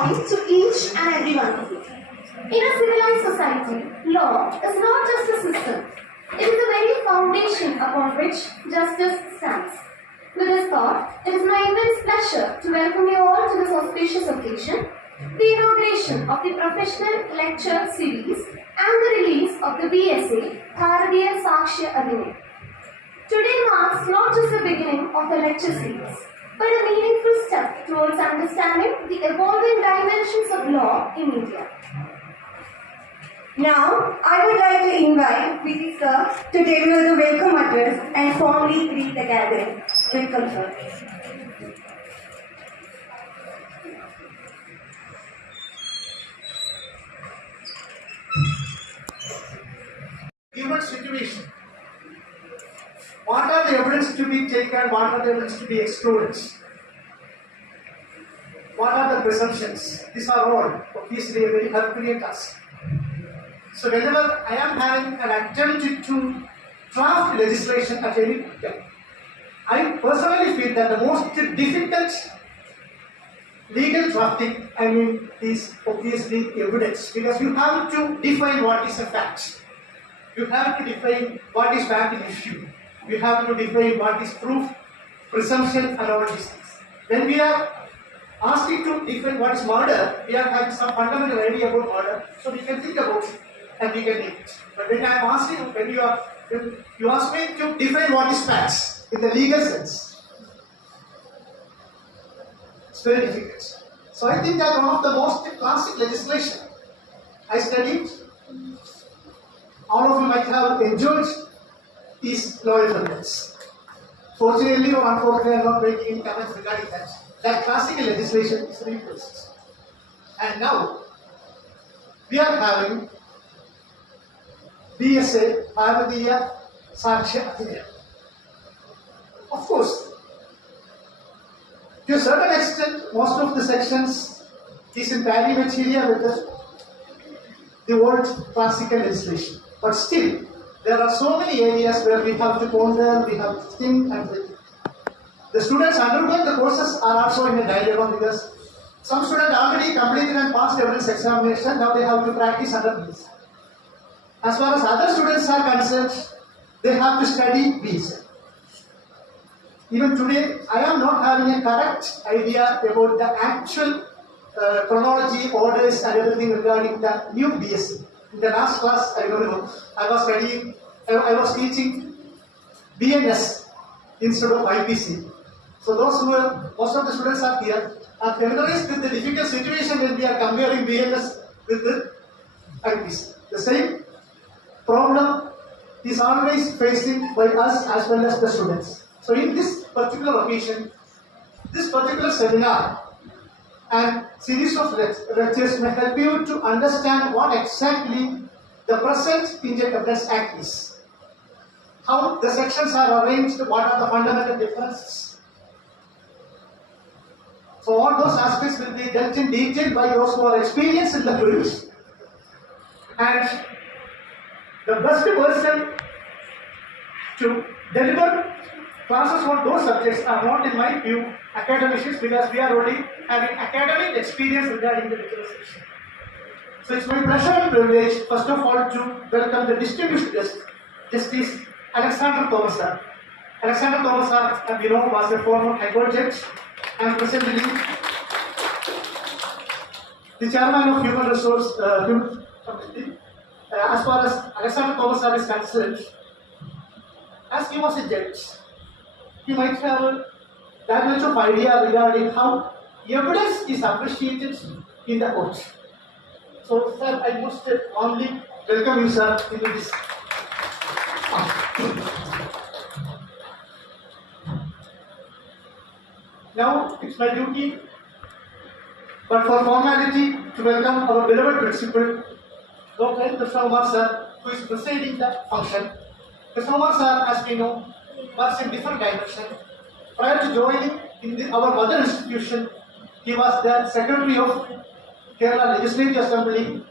morning to each and every one of you. In a civilized society, law is not just a system. It is the very foundation upon which justice stands. With this thought, it is my immense pleasure to welcome you all to this auspicious occasion, the inauguration of the professional lecture series and the release of the BSA Bharatiya Sakshya Adhinayam. Today marks not just the beginning of the lecture series, but a meaningful step towards understanding the evolving dimensions of law in India. Now, I would like to invite VP Sir to deliver the welcome address and formally greet the gathering. Welcome, sir. Given situation, what are the evidence to be taken, what are the evidence to be excluded? What are the presumptions? These are all obviously a very Herculean task. So whenever I am having an attempt to draft legislation at any time, I personally feel that the most difficult legal drafting, is obviously evidence, because you have to define what is a fact. You have to define what is fact in issue. You have to define what is proof, presumption, and all these things. When we are asking to define what is murder, we are having some fundamental idea about murder, so we can think about it and we can name it. But when I am asking, when you ask me to define what is facts in the legal sense, it's very difficult. So I think that one of the most classic legislation I studied, all of you might have enjoyed, is law evidence. Fortunately or unfortunately, I am not making any comments regarding that. That classical legislation is replaced. And now, we are having BSA Bharatiya Sakshya Adhinayam. Of course, to a certain extent, most of the sections is in pari materia with the old classical legislation. But still, there are so many areas where we have to ponder, we have to think and think. The students undergoing the courses are also in a dilemma, because some students already completed and passed evidence examination, now they have to practice under these. As far as other students are concerned, they have to study these. Even today, I am not having a correct idea about the actual chronology, orders and everything regarding the new BSc. In the last class, I don't know, I was teaching BNS instead of IPC. So most of the students are here, are familiarized with the difficult situation when we are comparing BNS with the IPC. The same problem is always facing by us as well as the students. So in this particular occasion, this particular seminar and series of lectures may help you to understand what exactly the present Indian Evidence Act is, how the sections are arranged, what are the fundamental differences. So all those aspects will be dealt in detail by those who are experienced in the field. And the best person to deliver classes on those subjects are not, in my view, academicians, because we are already having academic experience regarding the legislation. So it's my pleasure and privilege, first of all, to welcome the distinguished guest, Justice Alexander Thomas sir. Alexander Thomas sir, as you know, was a former High Court judge and presently the chairman of Human Resource Committee. As far as Alexander Thomas sir is concerned, as he was a judge, you might have that much of idea regarding how evidence is appreciated in the court. So, sir, I most warmly welcome you, sir, into this. Now, it's my duty, but for formality, to welcome our beloved principal, Dr. Krishna Kumar sir, who is presiding the function. Krishna Kumar sir, as we know, works in different dimensions. Prior to joining in our mother institution, he was the secretary of Kerala Legislative Assembly,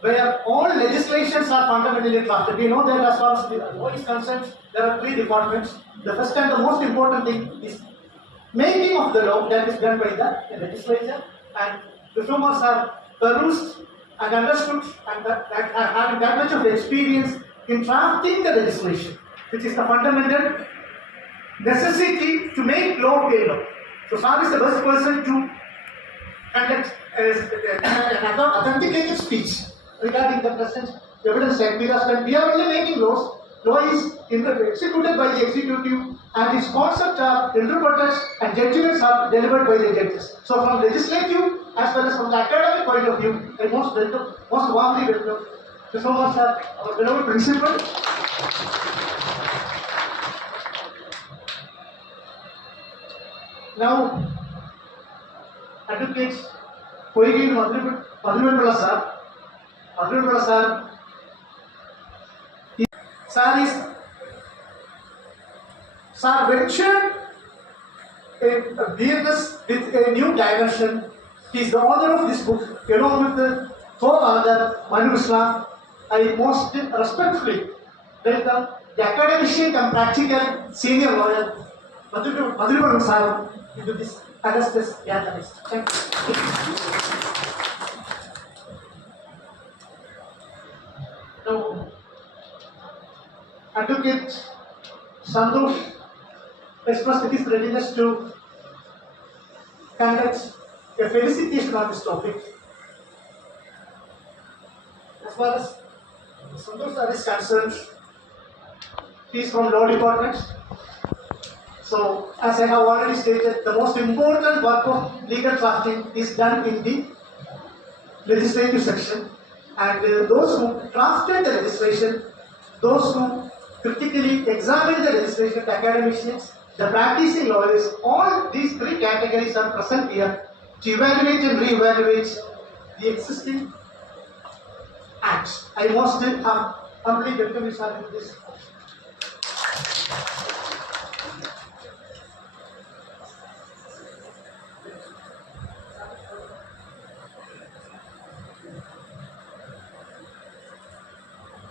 where all legislations are fundamentally drafted. We know that as far as the law is concerned, there are three departments. The first and the most important thing is making of the law, that is done by the legislature, and reformers have perused and understood and having that much of experience in drafting the legislation, which is the fundamental necessity to make law pay law. So Sir is the best person to conduct an authenticated speech regarding the present evidence act, because when we are only making laws, law is executed by the executive and its concepts are interpreted and judgments are delivered by the judges. So from legislative as well as from the academic point of view, I most warmly welcome Mr. Somar sir, our beloved principal. Now, Advocate Koigi Madhuripala sir, Sir ventured a weirdness with a new dimension. He is the author of this book, along with the co-author Manu Krishna. I most respectfully welcome the academician and practical senior lawyer Madhuripala sir into this Augustus gathering. Thank you. Now, Advocate Santosh expressed his readiness to conduct a felicitation on this topic. As far as Santosh sir is concerned, he is from Law Department. So, as I have already stated, the most important work of legal drafting is done in the legislative section, and those who drafted the legislation, those who critically examined the legislation, the academicians, the practicing lawyers, all these three categories are present here to evaluate and re-evaluate the existing acts. I most humbly welcome you, sir, to this.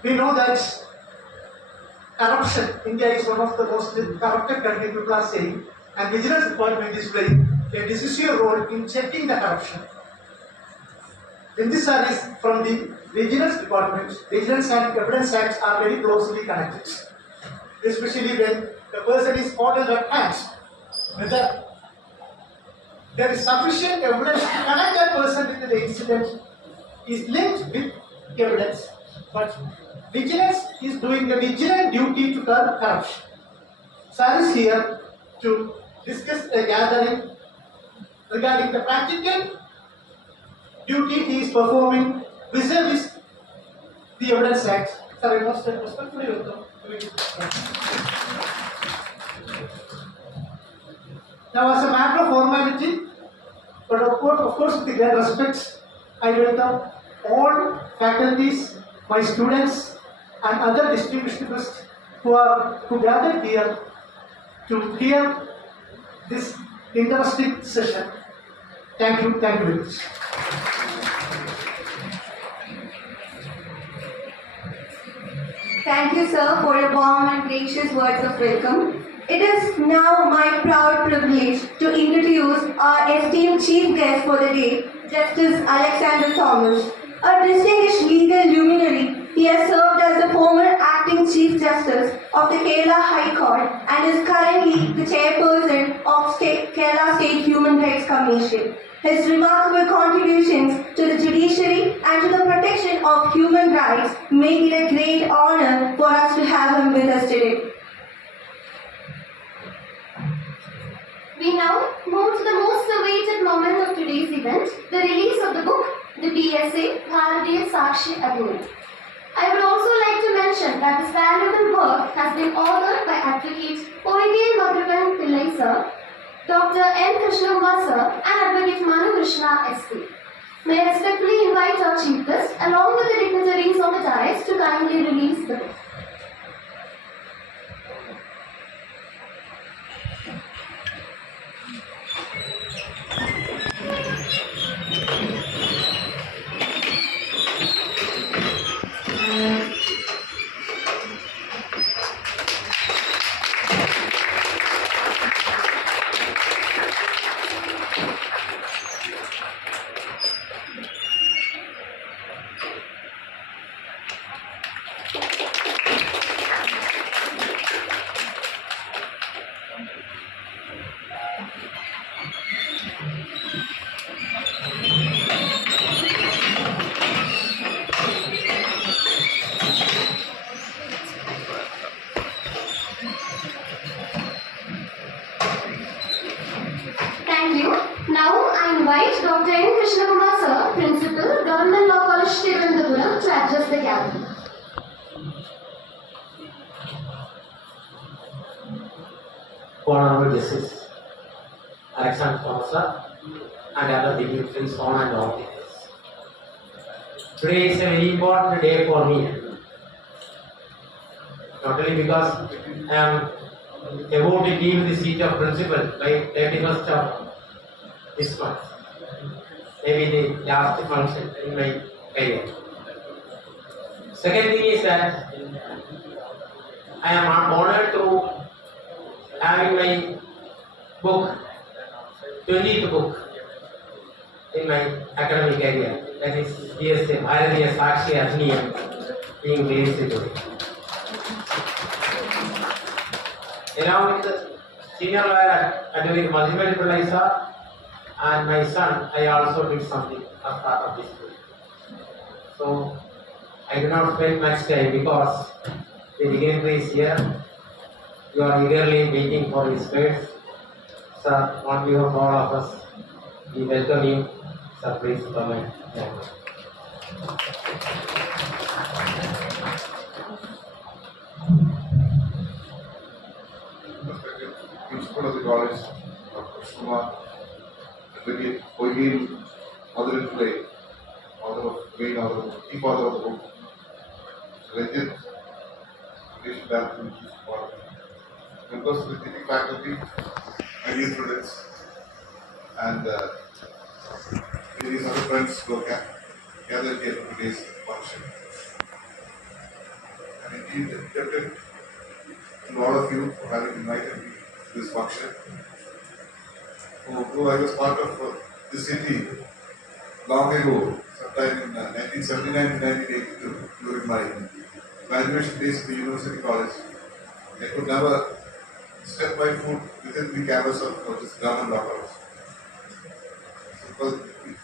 We know that corruption, India is one of the most corrupted countries, people are saying, and Vigilance Department is playing a decisive role in checking the corruption. In this service from the Vigilance Department, Vigilance and Evidence Acts are very closely connected, especially when the person is caught in their hands. Whether there is sufficient evidence to connect that person with the incident is linked with evidence, but Vigilance is doing the vigilant duty to curb corruption. Sir is here to discuss a gathering regarding the practical duty he is performing vis-a-vis the Evidence Act. Sir, I most respectfully welcome you. Now, as a matter of formality, but of course with great respect, I welcome all faculties, my students, and other distinguished who gathered here to hear this interesting session. Thank you very much. Thank you, sir, for your warm and gracious words of welcome. It is now my proud privilege to introduce our esteemed chief guest for the day, Justice Alexander Thomas, a distinguished legal luminary. He has served as the former acting Chief Justice of the Kerala High Court and is currently the chairperson of Kerala State Human Rights Commission. His remarkable contributions to the judiciary and to the protection of human rights make it a great honor for us to have him with us today. We now move to the most awaited moment of today's event, the release of the book, the BSA Bharatiya Sakshi Adhuri. I would also like to mention that this valuable work has been authored by Advocate Koigi Madhuripala Pillai sir, Dr. N. Krishnakumar sir, and Advocate Manu Krishna SP. May I respectfully invite our chief guest along with the dignitaries on the dais to kindly release the book. Dr. N. Krishnakumar Sir, Principal, Government Law College, Thiruvananthapuram, to address the gathering. Honorable Justice Alexander Thomas Sir, and other dignitaries on and off the days. Today is a very important day for me. Not only because I am about to leave the seat of principal by 31st of this month, maybe the last function in my career. Second thing is that I am honored to having my book, 20th book in my academic career, that is DSA, Bharatiya Sakshi Adniyam, being released today. Along with the senior lawyer Advocate Madhumari Pillai sir and my son, I also did something as part of this book. So I do not spend much time because the dignitary is here. You are eagerly waiting for his words. Sir, on behalf of all of us, we welcome you. Sir, please come in. Principal of the college, Dr. Kumar, Advocate Koigil, Mother in Play, Mother of Main Author, Key Father of the Book, Ranjit, Foundation Director, members of the teaching faculty, my dear students, and various other friends who are gathered here for today's function. And indeed, indebted to all of you for having invited me to this function. Though I was part of this city long ago, sometime in 1979 to 1982, during my graduation days at the University College, I could never step my foot within the canvas of this government law college.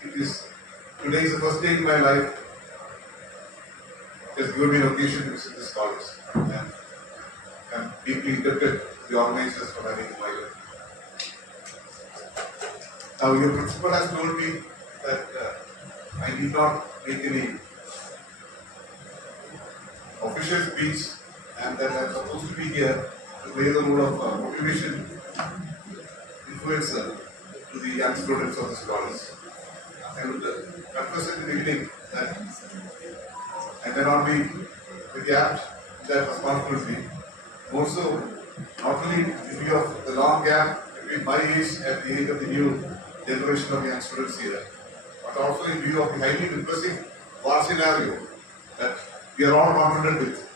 Because today is the first day in my life it has given me an occasion to visit this college. And I'm deeply indebted to the organizers for having invited me. Now, your principal has told me that I need not make any official speech and that I'm supposed to be here to play the role of motivation influencer to the young students of this college. I would confess in the beginning that I may not be very apt in that responsibility. More so, not only in view of the long gap between my age and the age of the new generation of young students here, but also in view of the highly depressing war scenario that we are all confronted with.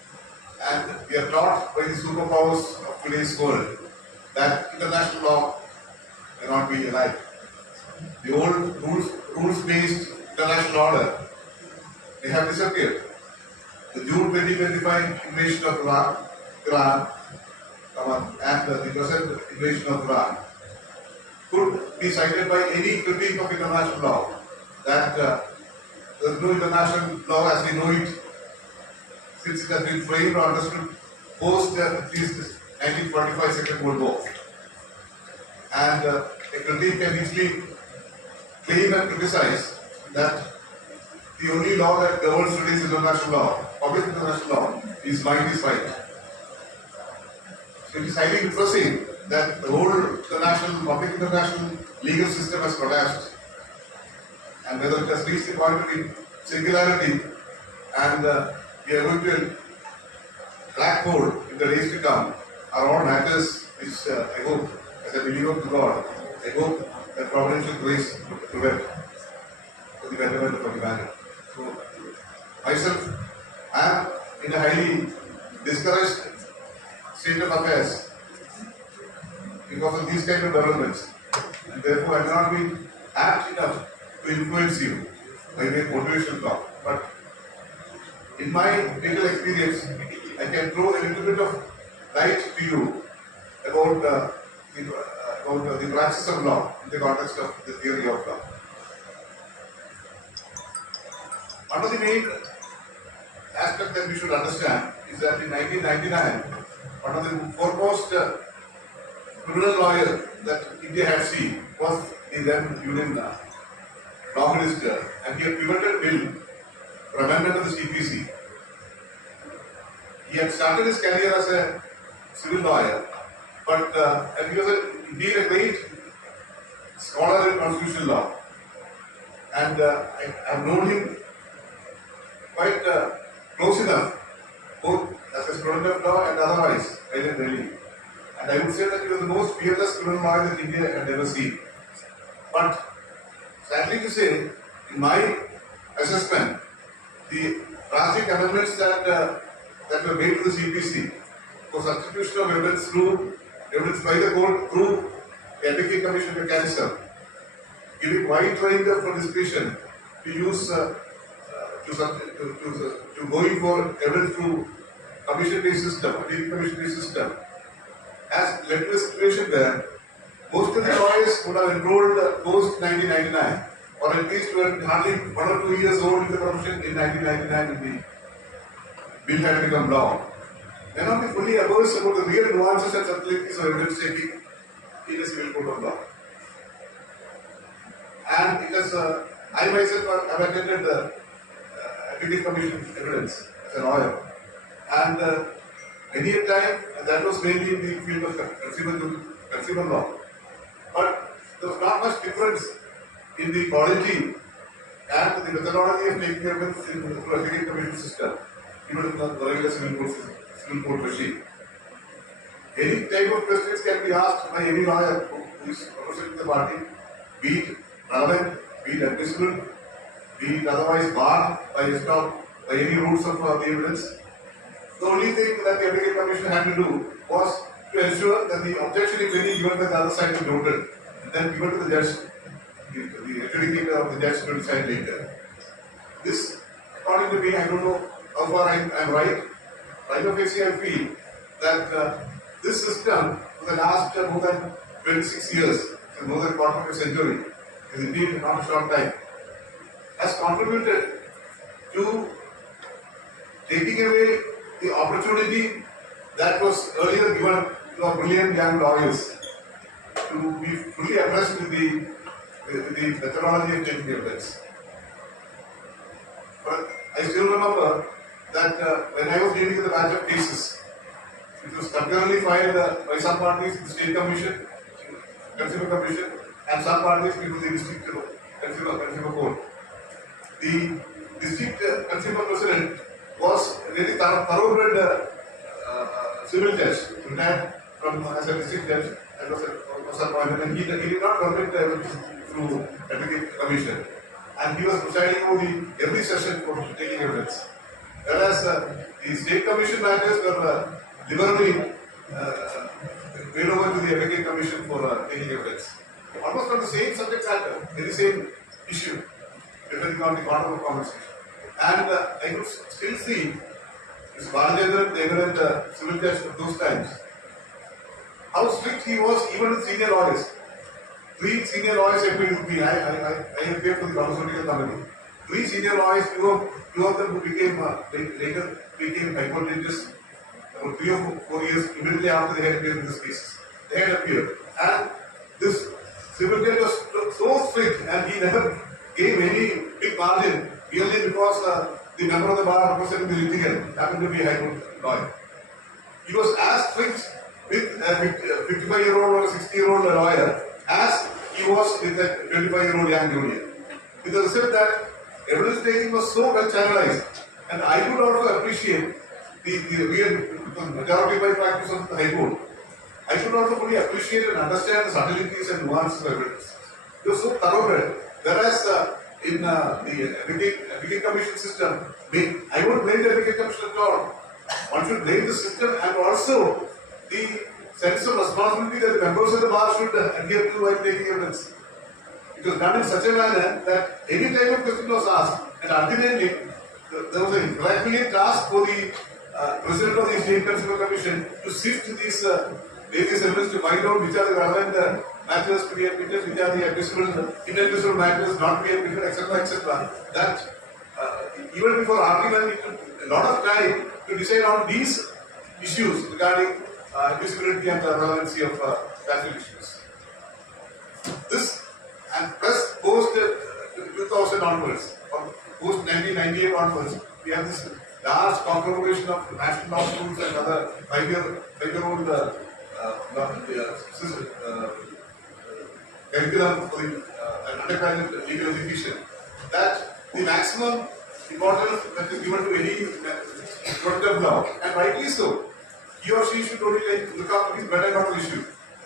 And we are taught by the superpowers of today's world that international law cannot be alive. The old rules-based international order, they have disappeared. The June 2025 invasion of Iran and the present invasion of Iran could be cited by any critique of international law that there is no international law as we know it since it has been framed or understood post at least 1945 Second World War. And a critique can easily claim and criticize that the only law that governs today's international law, public international law, is might is right. So it is highly depressing that the whole public international legal system has collapsed, and whether it has reached the point of singularity, and we are going to black hole in the days to come, are all matters which I hope, as a believer to God, I hope that providential grace would prevent for the betterment of humanity. So, myself, I am in a highly discouraged state of affairs because of these kind of developments, and therefore I may not be apt enough to influence you by my motivational talk. But in my legal experience, I can throw a little bit of light to you about the practice of law in the context of the theory of law. One of the main aspects that we should understand is that in 1999, one of the foremost criminal lawyers that India had seen was the then Union minister and he had pivoted bill for amendment of the CPC. He had started his career as a civil lawyer, but and he was indeed a great scholar in constitutional law. And I have known him quite close enough, both as a student of law and otherwise, right in Delhi. And I would say that he was the most fearless criminal lawyer that India had ever seen. But sadly to say, in my assessment, the drastic amendments that were made to the CPC for substitution of evidence by the court through the Advocate Commission mechanism, giving wide range of discretion to use to going for evidence through commission-based system, commission-based system, has led to a situation where most of the lawyers would have enrolled post 1999, or at least were hardly 1 or 2 years old in the profession in 1999 when the bill had become law. May not be fully averse about the real nuances and subtleties of evidence taking in a civil court of law. And because I myself have attended the Advocate Commission evidence as a lawyer, and many a time that was mainly in the field of consumer law. But there was not much difference in the quality and the methodology of taking evidence in the Advocate Commission system, even in the regular civil court regime. Any type of questions can be asked by any lawyer who is representing the party, be it relevant, be it admissible, be it otherwise barred by any rules of the evidence. The only thing that the Advocate Commission had to do was to ensure that the objection, if any, given by the other side is noted, and then given to the judge, the adjudicator of the judge to decide later. This, according to me, I don't know how far I am right. Prima facie, I feel that this system, for the last more than 26 years, more than a quarter of a century, is indeed not a short time, has contributed to taking away the opportunity that was earlier given to our brilliant young lawyers to be fully abreast with the methodology of taking evidence. But I still remember that when I was dealing with a batch of cases, it was concurrently filed by some parties in the State Commission, Consumer Commission, and some parties before the District Consumer Court. The District Consumer President was a really thoroughbred civil judge, retired from as a district judge, and was appointed, and he did not permit evidence through Advocate Commission, and he was presiding over every session for taking evidence. Whereas the State Commission matters were liberally made over to the Advocate Commission for taking evidence. Almost on the same subject matter, very same issue, depending on the quantum of compensation. And I could still see this Balachandran, the eminent civil judge of those times, how strict he was even with senior lawyers. 3 senior lawyers appeared with me. I appeared for the pharmaceutical company. 3 senior lawyers, two of them who later became high court judges, about 3 or 4 years immediately after they had appeared in this case. They had appeared. And this civil judge was so strict, and he never gave any big margin, merely because the member of the bar representing the litigant happened to be a high court lawyer. He was as strict with a 55-year-old or a 60-year-old lawyer as he was with a 25-year-old young junior. With the result that evidence taking was so well channelized, and I could also appreciate the real majority by practice of the High Court. I could also fully appreciate and understand the subtleties and nuances of evidence. It was so thoroughbred. Whereas in the Advocate Commission system, I won't blame the Advocate Commission at all. One should blame the system and also the sense of responsibility that the members of the bar should adhere to while taking evidence. It was done in such a manner that any type of question was asked, and ultimately there was a Herculean task for the President of the State Consumer Commission to sift these various evidence to find out which are the relevant matters to be admitted, which are the inadmissible matters not to be admitted, etc., etc. That even before argument, it took a lot of time to decide on these issues regarding admissibility and the relevancy of statutory issues. This and plus post 2000 2000 onwards, or post 1998 onwards, we have this large conglomeration of national law schools and other five-year-old curriculum for the undergraduate legal education. That the maximum importance that is given to any student of law, and rightly so. He or she should only look after his bread and butter issue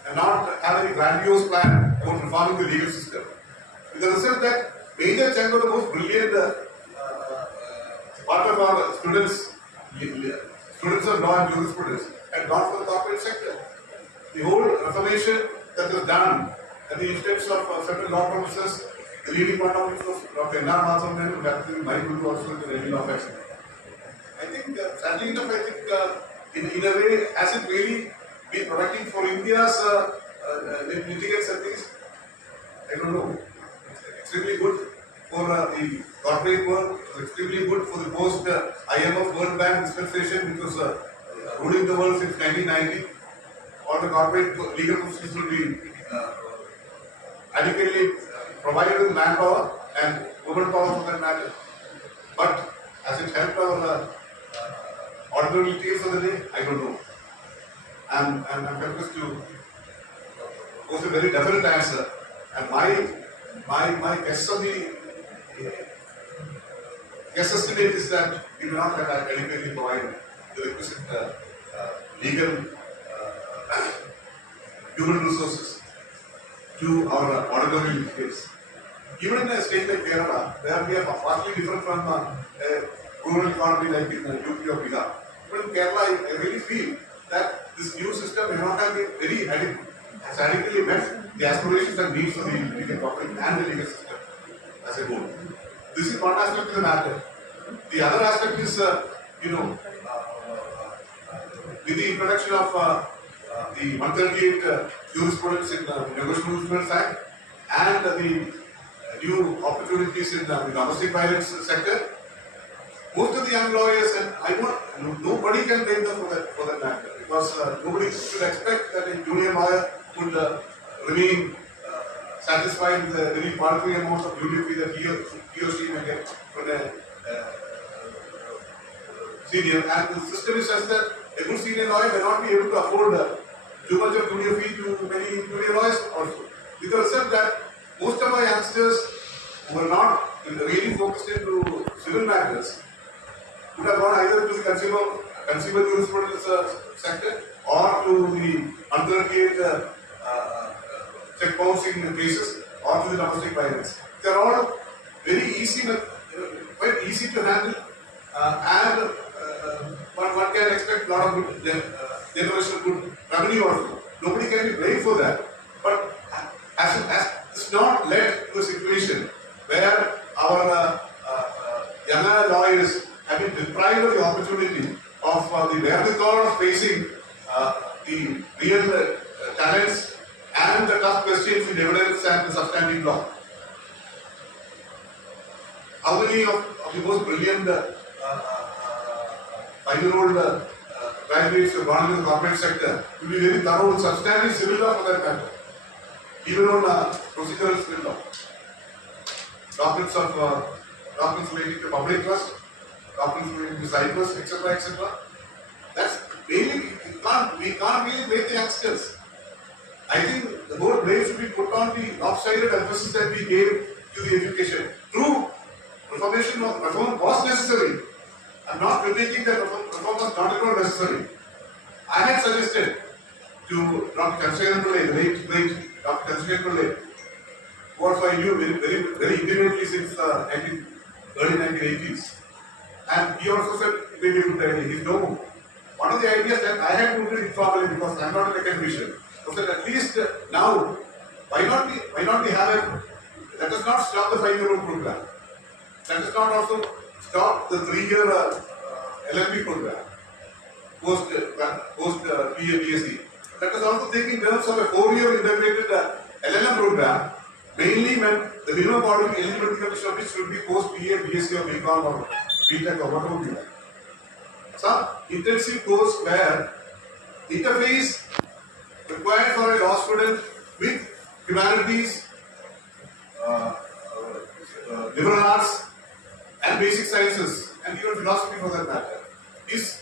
and not have any grandiose plan about reforming the legal system. With the result that major chunk of the most brilliant part of our students of law and jurisprudence had gone for the corporate sector. The whole reformation that was done at the instance of certain law professors, the leading one of which was Dr. N.R. Madhavan, who happened to be my guru also in the Delhi law faculty. I think, sadly enough, in a way, has it really been productive for India's litigants and things? I don't know. It's extremely good for the corporate world, it's extremely good for the post IMF World Bank dispensation, which was ruling the world since 1990. All the corporate legal professions will be adequately provided with manpower and woman power for that matter. But has it helped our ordinary litigants of the day? I don't know. I'm confused to post a very definite answer. And my guess of the guess estimate is that we will not have adequately provided the requisite legal human resources to our ordinary litigants. Even in a state like Kerala, where we are vastly different from a rural economy like in UP or Bihar, even in Kerala, I really feel that this new system may not have been very adequately met the aspirations and needs of the legal profession and the legal system as a whole. This is one aspect of the matter. The other aspect is, with the introduction of the 138 jurisprudence in the Negotiable Instruments Act and the new opportunities in the domestic violence sector, most of the young lawyers, and nobody can blame them for that matter, because nobody should expect that a junior lawyer would remain satisfied with the very paltry amount of duty fee that he or she may get from a senior. And the system is such that a good senior lawyer may not be able to afford too much of junior fee to many junior lawyers also. With the result that most of our youngsters who are not really focused into civil matters would have gone either to the consumer jurisprudence sector or to the 138 check bouncing cases or to the domestic violence. They are all very easy, quite easy to handle, and one can expect a lot of good generation of good revenue also. Nobody can be blamed for that. But as it's not led to a situation where our younger lawyers have been deprived of the opportunity of the wherewithal of facing the real talents and the tough questions in evidence and the substantive law. How many of the most brilliant 5-year-old graduates who have gone into the corporate sector will be very thorough in substantive civil law for that matter, even on procedural civil law. Documents relating to public trust, documents relating to cyprus, etc., etc. That's mainly, we can't really blame the youngsters. I think the more blame should be put on the lopsided emphasis that we gave to the education. True, reform was necessary. I'm not critiquing that reform was not at all necessary. I had suggested to Dr. Chandrasekharan Pillai, the late Dr. Chandrasekharan Pillai, who also I knew very intimately since early 1980s. And he also said, maybe a good idea. He's no more. One of the ideas that I had put it informally, because I'm not an academician, was that at least now, why not we have let us not stop the 5-year-old program. Let us not also stop the 3-year LLB program, post PA, BSc. Let us also think in terms of a 4-year integrated LLM program, mainly when the minimum eligibility condition of which should be post PA, BSc or BCom or BTech or whatever you like. Some intensive course where interface required for a law student with humanities, liberal arts and basic sciences and even philosophy for that matter is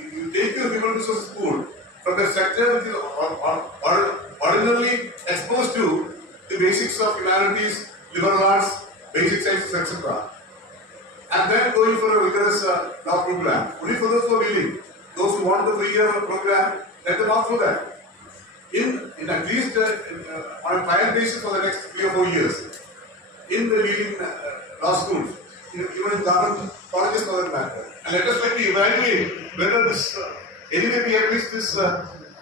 you take your human resources pool from a sector which is ordinarily exposed to the basics of humanities, liberal arts, basic sciences, etc. And then going for a rigorous law program. Only for those who are willing, those who want the 3-year program, let them opt for that. In at least on a trial basis for the next 3 or 4 years, in the leading law schools, even in government colleges for that matter. And let us try to evaluate whether this, anyway we have reached this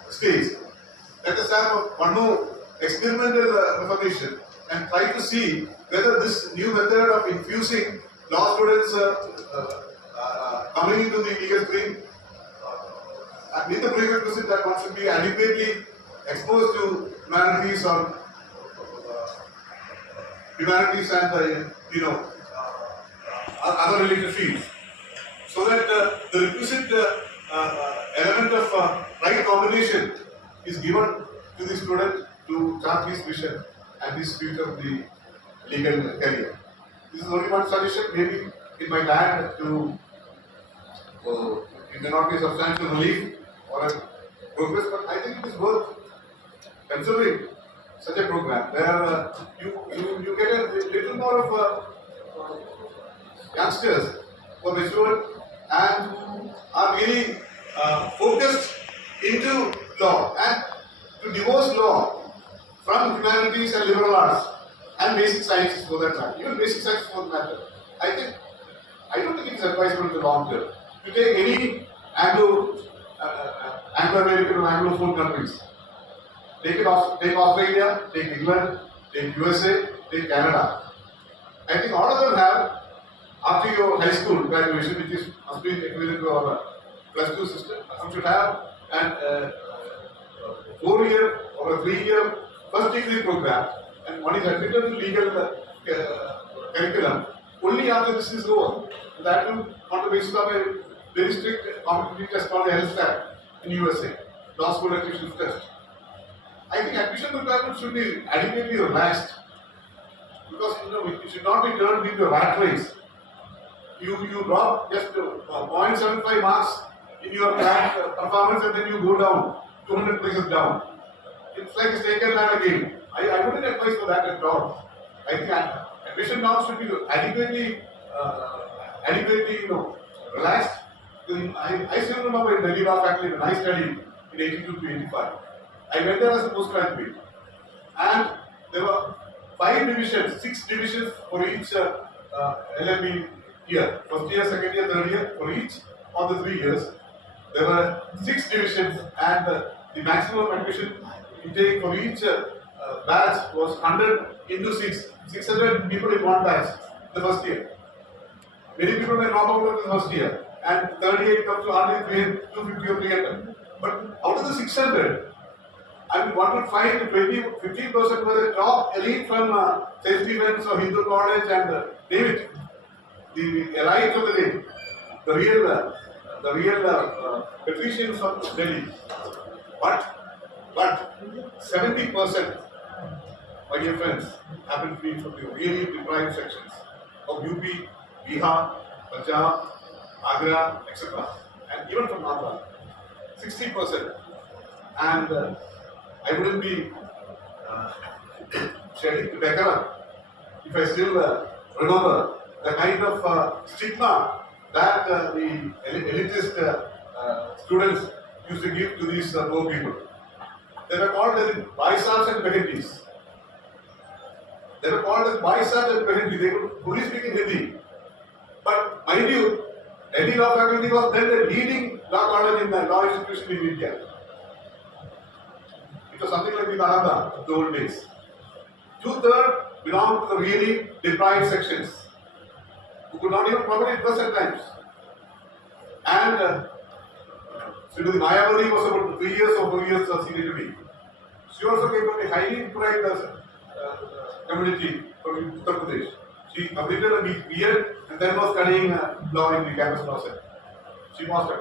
stage. Let us have one more experimental reformation and try to see whether this new method of infusing law students coming into the legal stream with the prerequisite that one should be adequately exposed to humanities or humanities and other related fields, so that the requisite element of right combination is given to the student to chart his vision and his future of the legal career. This is only one suggestion. Maybe it might add to, it may not be substantial relief or a progress, but I think it is worth considering such a program where you get a little more of youngsters who are matured and are really focused into law and to divorce law from humanities and liberal arts and basic sciences for that matter, even basic sciences for that matter. I don't think it is advisable in the long term to take any Anglo-American or Anglophone countries. Take Australia, take England, take USA, take Canada. I think all of them have, after your high school graduation, which must be equivalent to our +2 system, you should have an 4-year or a 3-year first degree program, and one is admitted to legal curriculum only after this is over. That will on the basis of a very strict competitive test called the LSAT in USA, Law School Admissions Test. I think admission requirements should be adequately relaxed, because it should not be turned into a rat race. You drop just 0.75 marks in your performance and then you go down 200 places down. It's like a stake and ladder game. I wouldn't advise for that at all. I think admission norms should be adequately relaxed. I still remember in Delhi Law Faculty when I studied in 82 to 85. I went there as a postgraduate, and there were 5 divisions, 6 divisions for each LLB year. First year, second year, third year, for each of the 3 years. There were 6 divisions, and the maximum admission intake for each batch was 100 into 6. 600 people in one batch the first year. Many people may drop out of the first year, and third year it comes to hardly 250 or 300. But out of the 600, one would find 15% were the top elite from St. Stephen's or Hindu College and David, the elite of the day, the real patricians of Delhi. But 70%, my dear friends, happen to be from the really deprived sections of UP, Bihar, Punjab, Agra, etc. And even from Andhra, 60%. And I wouldn't be shedding decorum if I still remember the kind of stigma that the elitist students used to give to these poor people. They were called as Baisabs and Behendis. They were called as Baisabs and Behendis. They could only speak in Hindi. But mind you, Delhi Law Faculty was then the leading law college in the law institution in India. It was something like the Nalanda of the old days. 2/3 belonged to the really deprived sections, who could not even properly dress at times. And Srimati Mayawati was about 3 years or 4 years senior to me. She also came from a highly deprived community from Uttar Pradesh. She completed a BA and then was studying law in the campus law center. She was I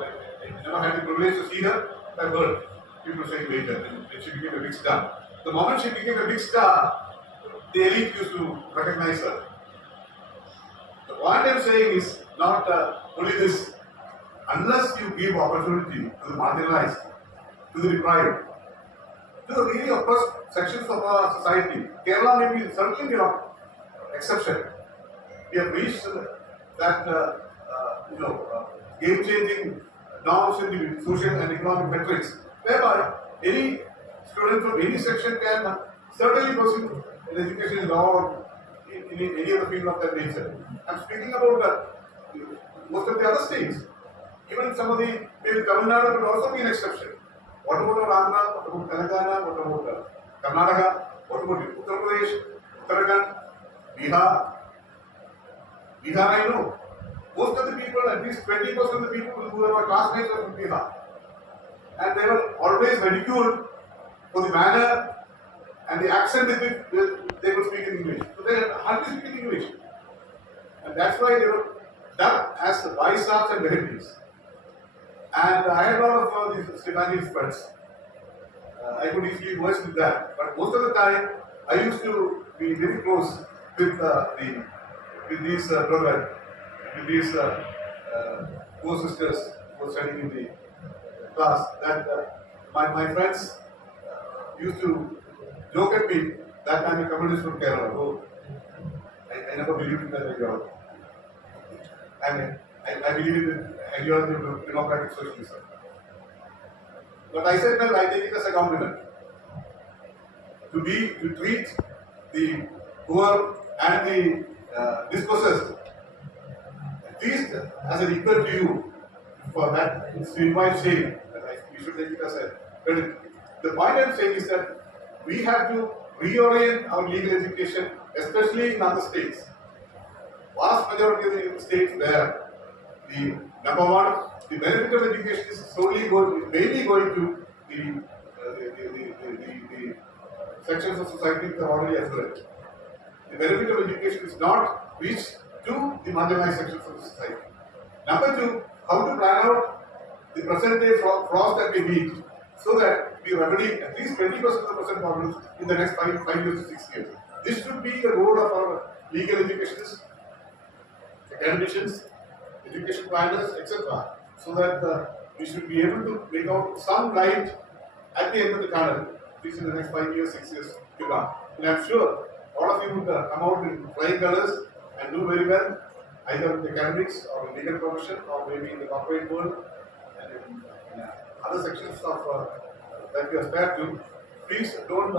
never had the privilege to see her. I've heard people saying later, and she became a big star. The moment she became a big star, the elite used to recognize her. The point I'm saying is not only this. Unless you give opportunity to the marginalized, to the deprived, to the really oppressed sections of our society, Kerala may be certainly not exception. We have reached that game-changing norms in the social and economic metrics, whereby any student from any section can certainly pursue an education in law or in any other field of that nature. I'm speaking about most of the other states. Even some of the, maybe Tamil Nadu would also be an exception. What about Andhra? What about Telangana? What about Karnataka? What about Uttar Pradesh, Uttarakhand, Bihar? Bihar, I know. Most of the people, at least 20% of the people who were my classmates were from Bihar. And they were always ridiculed for the manner and the accent with which they would speak in English. So they hardly speak in English. And that's why they were dubbed as the Vaisaks and Behindis. And I had a lot of these Srilankan friends. I could easily work with that. But most of the time, I used to be very close with these brothers, with these co-sisters who were studying in the class. That my friends used to joke at me that I'm a communist from Kerala. Oh, I never believed in that idea. I believe in the ideology of democratic socialism. But I said, well, I take it as a compliment. To treat the poor and the dispossessed, at least as an equal to you, for that, it's to invite shame. We should take it as a credit. The point I'm saying is that we have to reorient our legal education, especially in other states. Vast majority of the states where the number one, the benefit of education is mainly going to the sections of society that are already affluent. The benefit of education is not reached to the marginalized sections of the society. Number two, how to plan out the present day flaws that we meet so that we remedy at least 20% of the present problems in the next 5 years to 6 years. This should be the role of our legal educationists, academicians, education planners, etc. So that we should be able to bring out some light at the end of the tunnel, at least in the next 5 years, 6 years to come. And I'm sure all of you would come out in flying colors and do very well, either in the academics or in legal profession or maybe in the corporate world and in other sections of that you aspire to. Please don't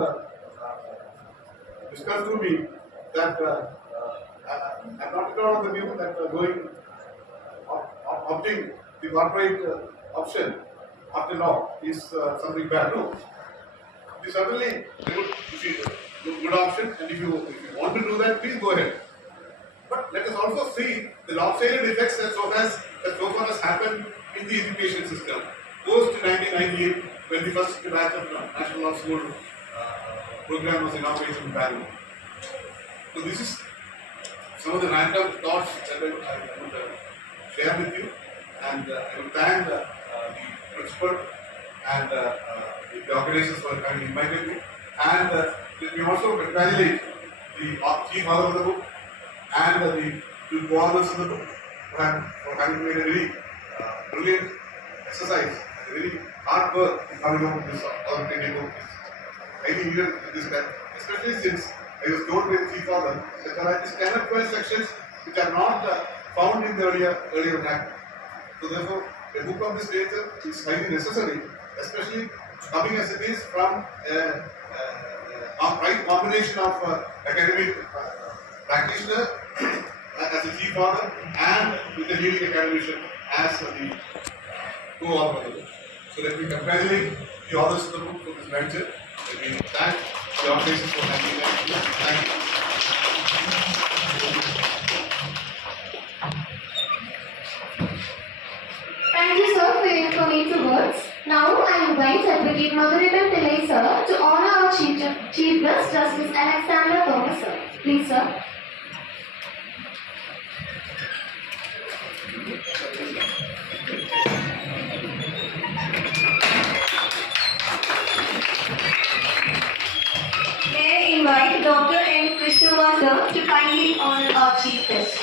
discuss to me that I'm not at all on the view that opting the corporate option after law is something bad. No. It is certainly a good option, and if you want to do that, please go ahead. But let us also see the lopsided effects that so far has happened in the education system. Post 1998, when the first batch of National Law School program was inaugurated in Bangalore. So this is some of the random thoughts that I would share with you, and I would thank the principal and the organizers for having invited me, and let me also congratulate the chief author of the book and the two co-authors of the book for having made a very brilliant exercise, a very hard work in coming up with this authoritative book. I think needed this time, especially since I was told by the chief author that there are these 10 or 12 sections which are not found in the earlier act. So therefore, a book of this nature is highly necessary, especially coming as it is from a right combination of academic practitioner as the chief author and with the leading academician as the co-author of the book. So let me congratulate the authors of the book for this venture. Let me thank the organizers for having me. Thank you. Thank you, sir, for your informative words. Now, I invite Advocate Madhuriban Pillai, sir, to honor our Chief Guest, Justice Alexander Thomas, sir. Please, sir. May I invite Dr. N. now, sir, to kindly honor our chief guest.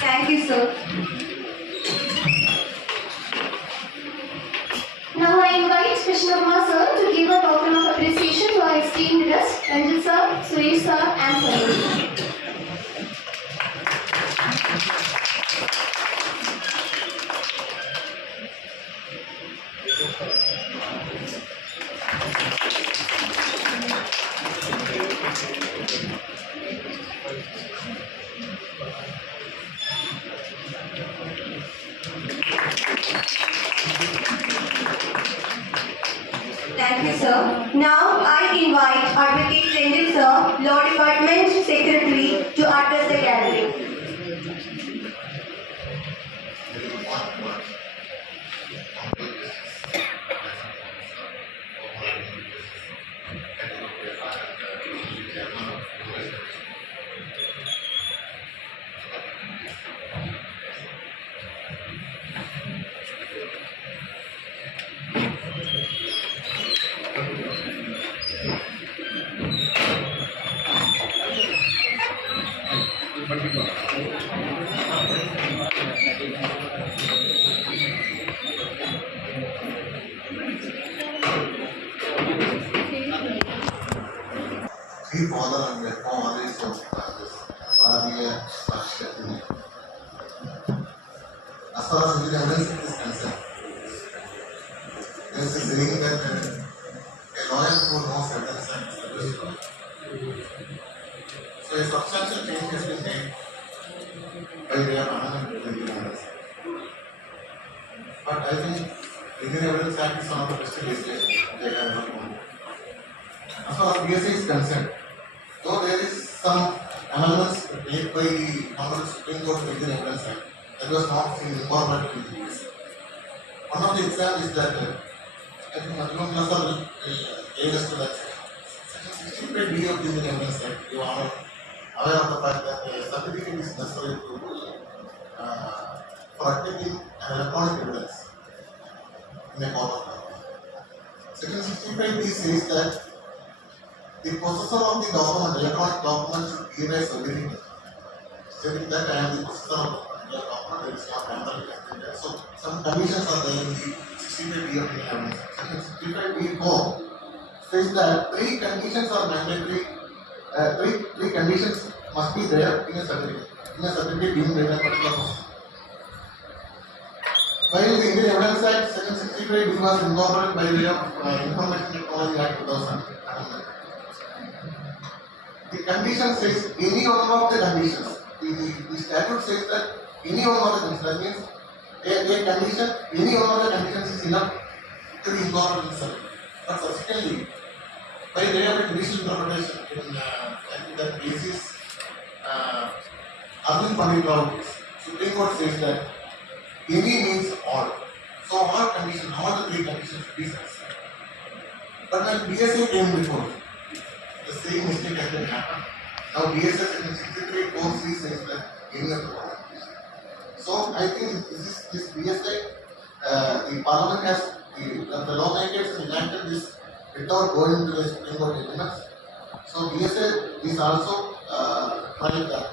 Thank you, sir. Now I invite Krishna Kumar sir to give a token of appreciation to our esteemed guests, Ranjit sir, Suresh sir and Salim. Thank you, sir. Now I invite Advocate Ranjit sir, Law Department Secretary, to address the gathering. Three father and their fathers of this earlier structure. As far as the evidence is concerned, there is a saying that a lawyer who knows evidence and is the best lawyer. So a substantial change has been made by their amendment evidence. But I think Indian Evidence Act is one of the best legislation they have ever done. As far as BSA is concerned, though there is some amendments made by the Honorable Supreme Court of Indian Evidence Act that was not incorporated in the BSA. One of the examples is that I think Madhumam Nasa will aid us to that. Section 65B of the Indian Evidence Act, you are aware of the fact that a certificate is necessary for obtaining an electronic evidence in a court of law. Section 65B says that the possessor of the document, electronic document, should give a certificate stating that I am the possessor of the document, it is not temporary. So some conditions are there in the 65B of the evidence. Section 65B4 says that three conditions are mandatory. Three conditions must be there in a certificate. In a certificate given by a particular person. While the Indian Evidence Act, Section 65B was incorporated by way of Information Technology Act 2000. The condition says any one of the conditions. The statute says that any one of the conditions. That means a condition, any one of the conditions is enough to be incorporated in the certificate. But subsequently, by way of a judicial interpretation, in that basis, Arvind Pandit Rao case, Supreme Court says that any means all. So all conditions, all the three conditions should be satisfied. But when BSA came before, the same mistake has been happened. Now BSA in 63 4C says that any of the conditions. So I think this BSA, the Parliament has, the lawmakers have enacted this without going to the Supreme Court judgments. So BSA is also trying that.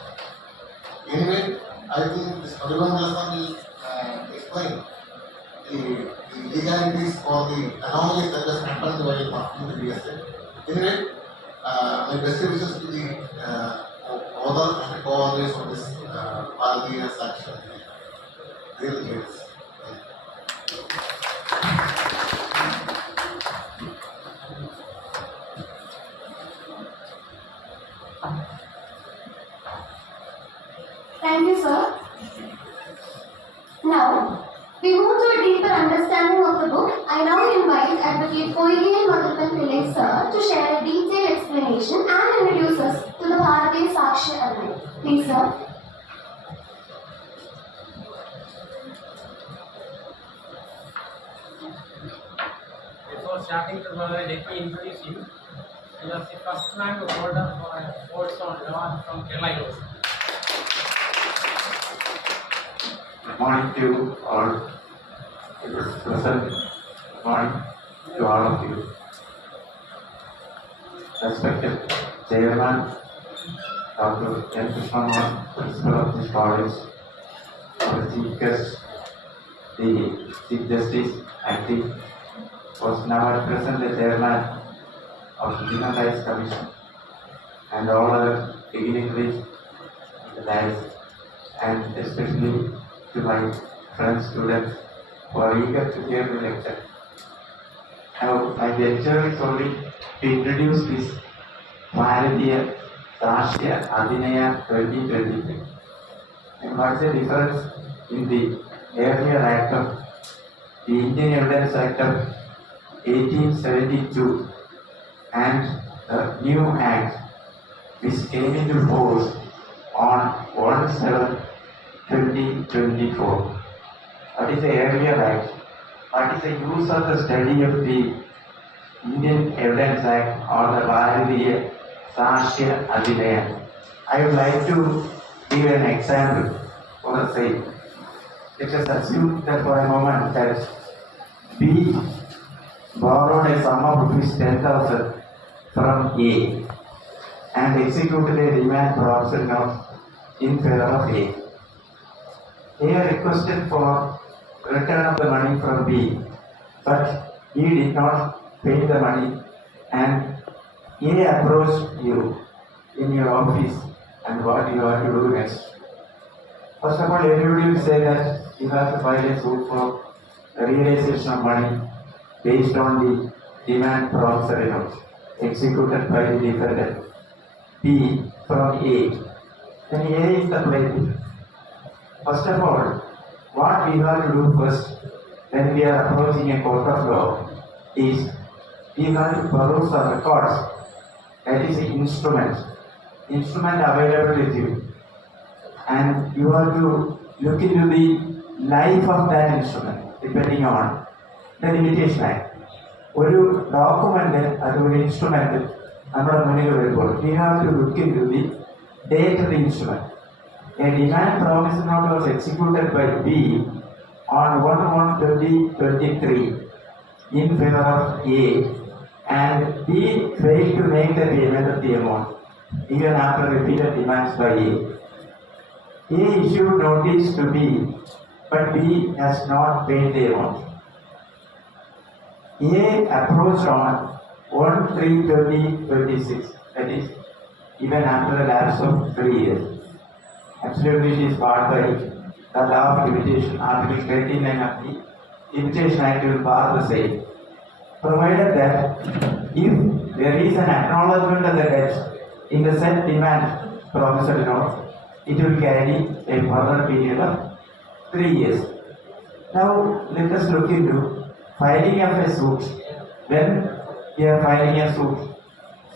Anyway, I think this Madhumam Nasa will explain the legalities or the anomalies that has happened while working the BSA. Anyway, my best wishes to the author and co-authors of this Bharatiya Sakshi. Really great. Thank you, sir. Now, we move to a deeper understanding of the book. I now invite Advocate Koyil Madhupan Pillai, sir, to share a detailed explanation and introduce us to the Bharatiya Sakshi Amendment. Please, sir. Before starting to let me introduce you. He was the first man to hold up for a course on law from Kerala University. Good morning to all present. Good morning to all of you. Respected Chairman, Dr. N. Krishnamohan, Principal of this college, our Chief Guest, the Chief Justice, acting, was now at present the Chairman of the Human Rights Commission, and all other dignitaries in the dais, and especially to my friends, students who are eager to hear the lecture. Now, my lecture is only to introduce this Bharatiya Rashtriya Adhinaya 2023. And what's the difference in the earlier Act of the Indian Evidence Act of 1872 and the new Act which came into force on 1/7/2024. What is the earlier Act? What is the use of the study of the Indian Evidence Act or the Bharatiya Rashtriya Adhinaya? I would like to give an example for the same. Let us assume that for a moment that B borrowed a sum of rupees 10,000 from A and executed a demand provision note in favor of A. A requested for return of the money from B, but he did not pay the money, and A approached you in your office, and what you have to do next? First of all, everybody will say that you have to file a suit for the realization of money based on the demand promissory note executed by the defendant B from A. Then A is the plaintiff. First of all, what we have to do first when we are approaching a court of law is we have to peruse the records. That is the instrument available with you, and you have to look into the life of that instrument depending on the Limitation Act. ഒരു document അത് ഒരു instrument നമ്മുടെ മുന്നിൽ വരുമ്പോൾ we have to look into the date of the instrument. A demand promise note was executed by B on 1/1/2023 in favor of A, and B failed to make the payment of the amount even after repeated demands by A. A issued notice to B, but B has not paid the amount. A approached on 1/3/2026, that is, even after the lapse of 3 years. Absolutely, it is barred by the law of limitation. Article 39 of the Limitation Act will bar the same, provided that if there is an acknowledgement of the debt in the said demand promissory note, it will carry a further period of 3 years. Now, let us look into filing of a suit. When we are filing a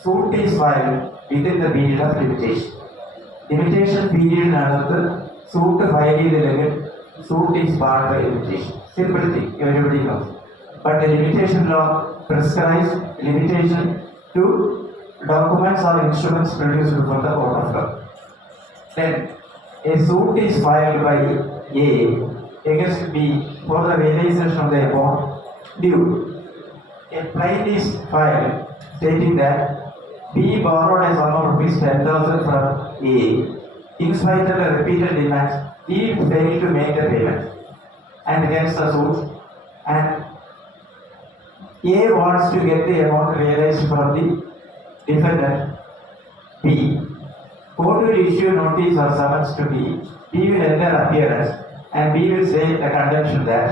suit is filed within the period of limitation. Limitation period another suit file suit is barred by limitation. Simple thing, everybody knows. But the limitation law prescribes limitation to documents or instruments produced before the court of law. Then a suit is filed by A against B for the realization of the amount due. A plaint is filed stating that B borrowed a sum of rupees 10,000 from A. In spite of the repeated demands, he failed to make the payment and against the suit, and A wants to get the amount realized from the defendant B. Court will issue notice or summons to B. B will enter appearance, and B will say the contention that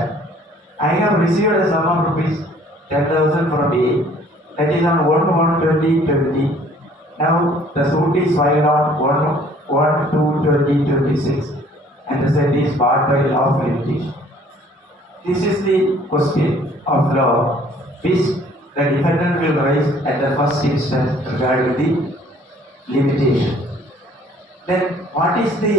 I have received a sum of rupees 10,000 from A, that is on 1/1/2020. Now the suit is filed on 1/2/2026, and the set is barred by law of limitation. This is the question of law which the defendant will raise at the first instance regarding the limitation. Then what is the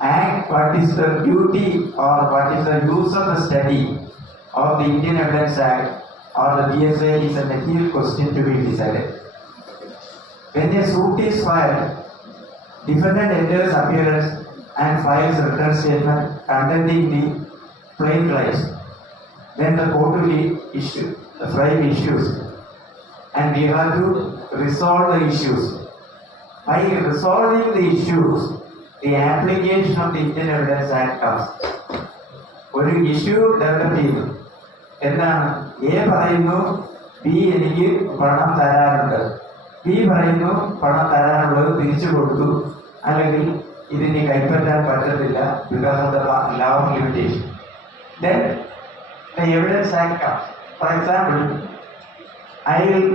act, what is the duty, or what is the use of the study of the Indian Evidence Act or the BSA is a material question to be decided. When a suit is filed, defendant enters appearance and files return statement containing the plain claims. Then the court will issue the file issues, and we have to resolve the issues. By resolving the issues, the application of the Indian Evidence Act comes. ഒരു issue develop ചെയ്തു. എന്താണ്? A പറയുന്നു B എനിക്ക് പണം തരാറുണ്ട്, B പറയുന്നു പണം തരാനുള്ളത് തിരിച്ചു കൊടുത്തു, അല്ലെങ്കിൽ ഇതിനെ കൈപ്പറ്റാൻ പറ്റത്തില്ല because of the law of limitation. Then the Evidence Act comes. For example, I will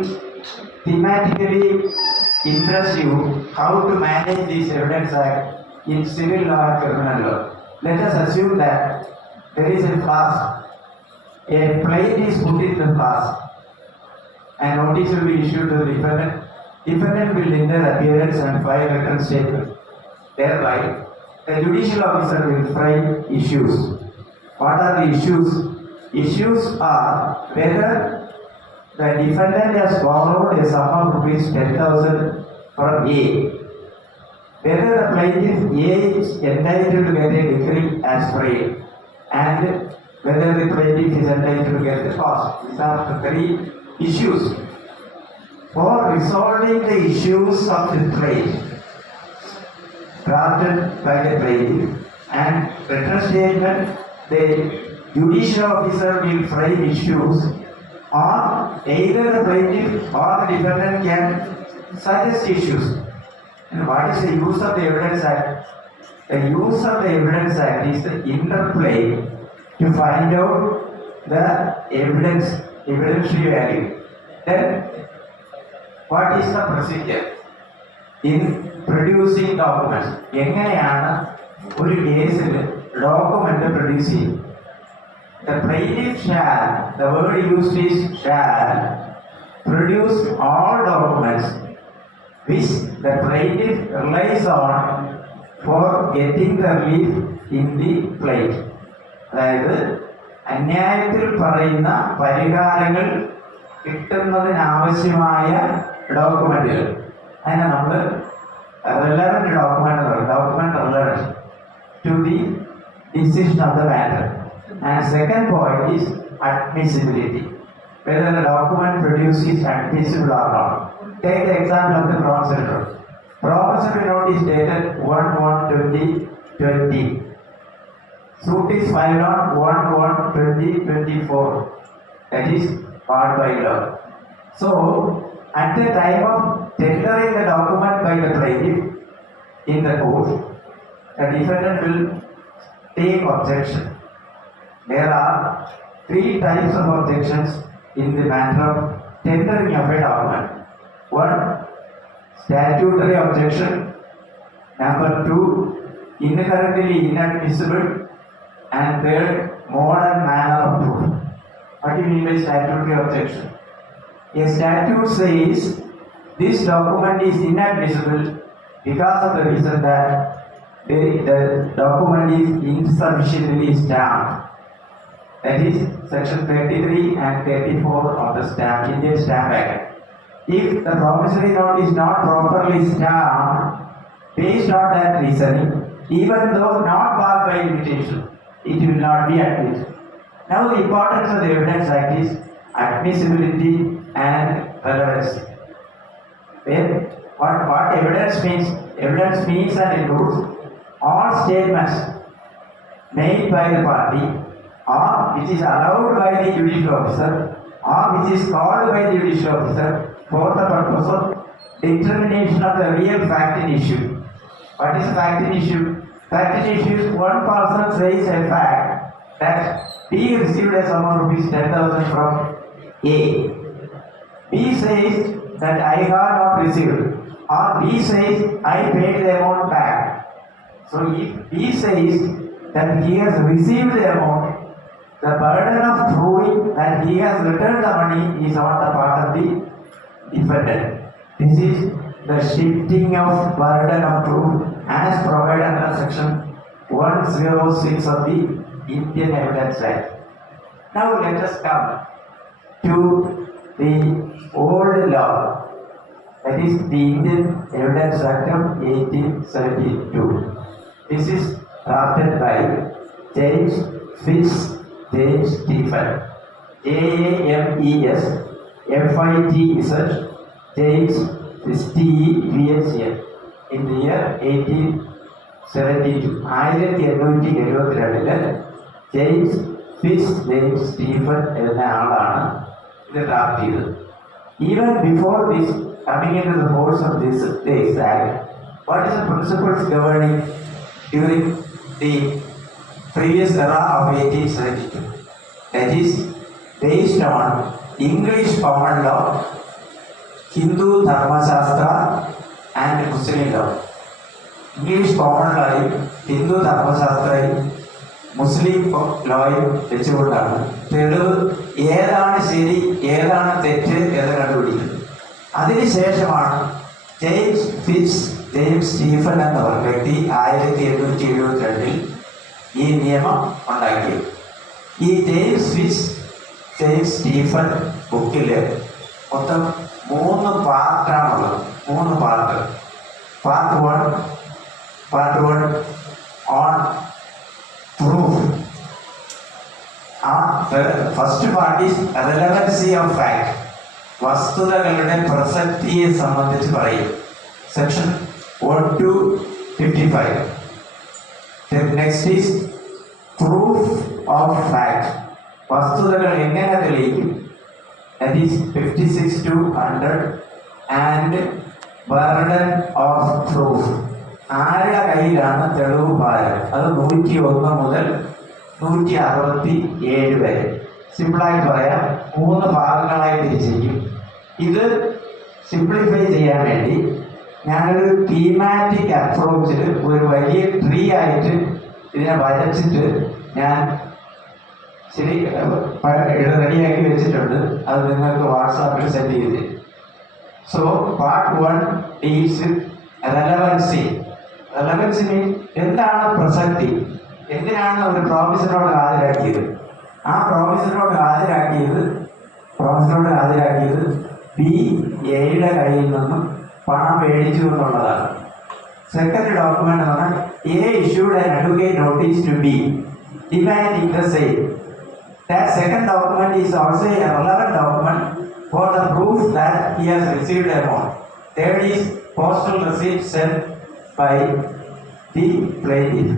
thematically interest you how to manage this Evidence Act in civil law and criminal law. Let us assume that there is a flask. A plate is put in the flask, and notice will be issued to the defendant. Defendant will enter appearance and file return statement. Thereby, the judicial officer will frame issues. What are the issues? Issues are whether the defendant has borrowed a sum of rupees 10,000 from A, whether the plaintiff A is entitled to get a decree as framed, and whether the plaintiff is entitled to get the cost. These are the three issues. For resolving the issues of the trade drafted by the plaintiff and return statement, the judicial officer will frame issues, or either the plaintiff or the defendant can suggest issues. And what is the use of the Evidence Act? The use of the Evidence Act is the interplay to find out the evidentiary value. Then, what is the procedure in producing documents? എങ്ങനെയാണ് ഒരു കേസിൽ document produce ചെയ്യുന്നത്? The plaintiff shall, the word used is shall, produce all documents which the plaintiff relies on for getting the relief in the plaint. അതായത് അന്യായത്തിൽ പറയുന്ന പരിഹാരങ്ങൾ കിട്ടുന്നതിനാവശ്യമായ ഡോക്യുമെന്റുകൾ, അതിനെ നമ്മൾ റെലവൻറ്റ് ഡോക്യുമെന്റ് പറയും. Document relevant to the decision of the matter. And second point is admissibility, whether the document produced is admissible or not. Take the example of the promissory note. Promissory note is dated 1/1/2020. Suit is filed on 1/1/2024. That is part by law. So, at the time of tendering the document by the plaintiff in the court, the defendant will take objection. There are three types of objections in the matter of tendering of a document. One, statutory objection. Number two, inherently inadmissible. And third, modern manner of proof. What do you mean by statutory objection? A statute says this document is inadmissible because of the reason that the document is insufficiently stamped. That is section 33 and 34 of the Indian Stamp Act. If the promissory note is not properly stamped, based on that reasoning, even though not barred by limitation, it will not be admitted. Now the importance of the Evidence Act is admissibility and relevancy. Then what evidence means? Evidence means and includes all statements made by the party, or which is allowed by the judicial officer, or which is called by the judicial officer for the purpose of determination of the real fact in issue. What is fact in issue? Fact in issue is one person says a fact that B received a sum of rupees 10,000 from A. B says that I have not received, or B says I paid the amount back. So if B says that he has received the amount, the burden of proving that he has returned the money is on the part of the defendant. This is the shifting of burden of proof as provided under section 106 of the Indian Evidence Act. Now let us come to the old law, that is the Indian Evidence Act of 1872. This is drafted by James James Stephen, JAMES FITZ James STEPHN in the year 1872. 1872 James Stephen എന്ന ആളാണ് ഇത് draft ചെയ്തത്. Even before this coming into the force of this act, what is the principles governing during the previous era of 1872? That is based on English common law, Hindu Dharma Shastra and Muslim law. English common law, Hindu Dharma Shastra, മുസ്ലിം ലോയും വെച്ചുകൊണ്ടാണ് തെളിവ് ഏതാണ് ശരി ഏതാണ് തെറ്റ് എന്ന് കണ്ടുപിടിക്കുന്നത്. അതിനുശേഷമാണ് James Stephen എന്ന വ്യക്തി 1872 ഈ നിയമം ഉണ്ടാക്കിയത്. ഈ ജെയിംസ് സ്റ്റീഫൻ ബുക്കിൽ മൊത്തം 3 പാർട്ടാണുള്ളത്. 3 part. Part 1 on proof. The first part is relevancy of fact. വസ്തുതകളുടെ പ്രസക്തിയെ സംബന്ധിച്ച് പറയും. Section 1 to 55. Then next is proof of fact. വസ്തുതകൾ എങ്ങനെ തെളിയിക്കും? That is 56 to 100. And burden of proof. ആരുടെ കയ്യിലാണ് തെളിവ് ഭാരം? അത് 101 മുതൽ 167 വരെ. സിമ്പിളായി പറയാം, 3 ഭാഗങ്ങളായി തിരിച്ചിരിക്കും. ഇത് സിംപ്ലിഫൈ ചെയ്യാൻ വേണ്ടി ഞാനൊരു തീമാറ്റിക് അപ്രോച്ചിൽ ഒരു വലിയ ട്രീ ആയിട്ട് ഇതിനെ വരച്ചിട്ട് ഞാൻ റെഡിയാക്കി വെച്ചിട്ടുണ്ട്. അത് നിങ്ങൾക്ക് വാട്സാപ്പിൽ സെൻഡ് ചെയ്ത്. So part 1 deals relevancy. Relevancy means എന്താണ് പ്രസക്തി, എന്തിനാണ് ഒരു പ്രോഫസറോട് ഹാജരാക്കിയത്. ആ പ്രോഫസറോട് ഹാജരാക്കിയത് BAയുടെ കയ്യിൽ നിന്നും പണം മേടിച്ചു എന്നുള്ളതാണ്. സെക്കൻഡ് ഡോക്യുമെന്റ് എന്ന് പറഞ്ഞാൽ A issued an advocate notice to B demanding the same. That second document is also a relevant document for the proof that he has received the amount. Third is postal receipt sent by the plaintiff.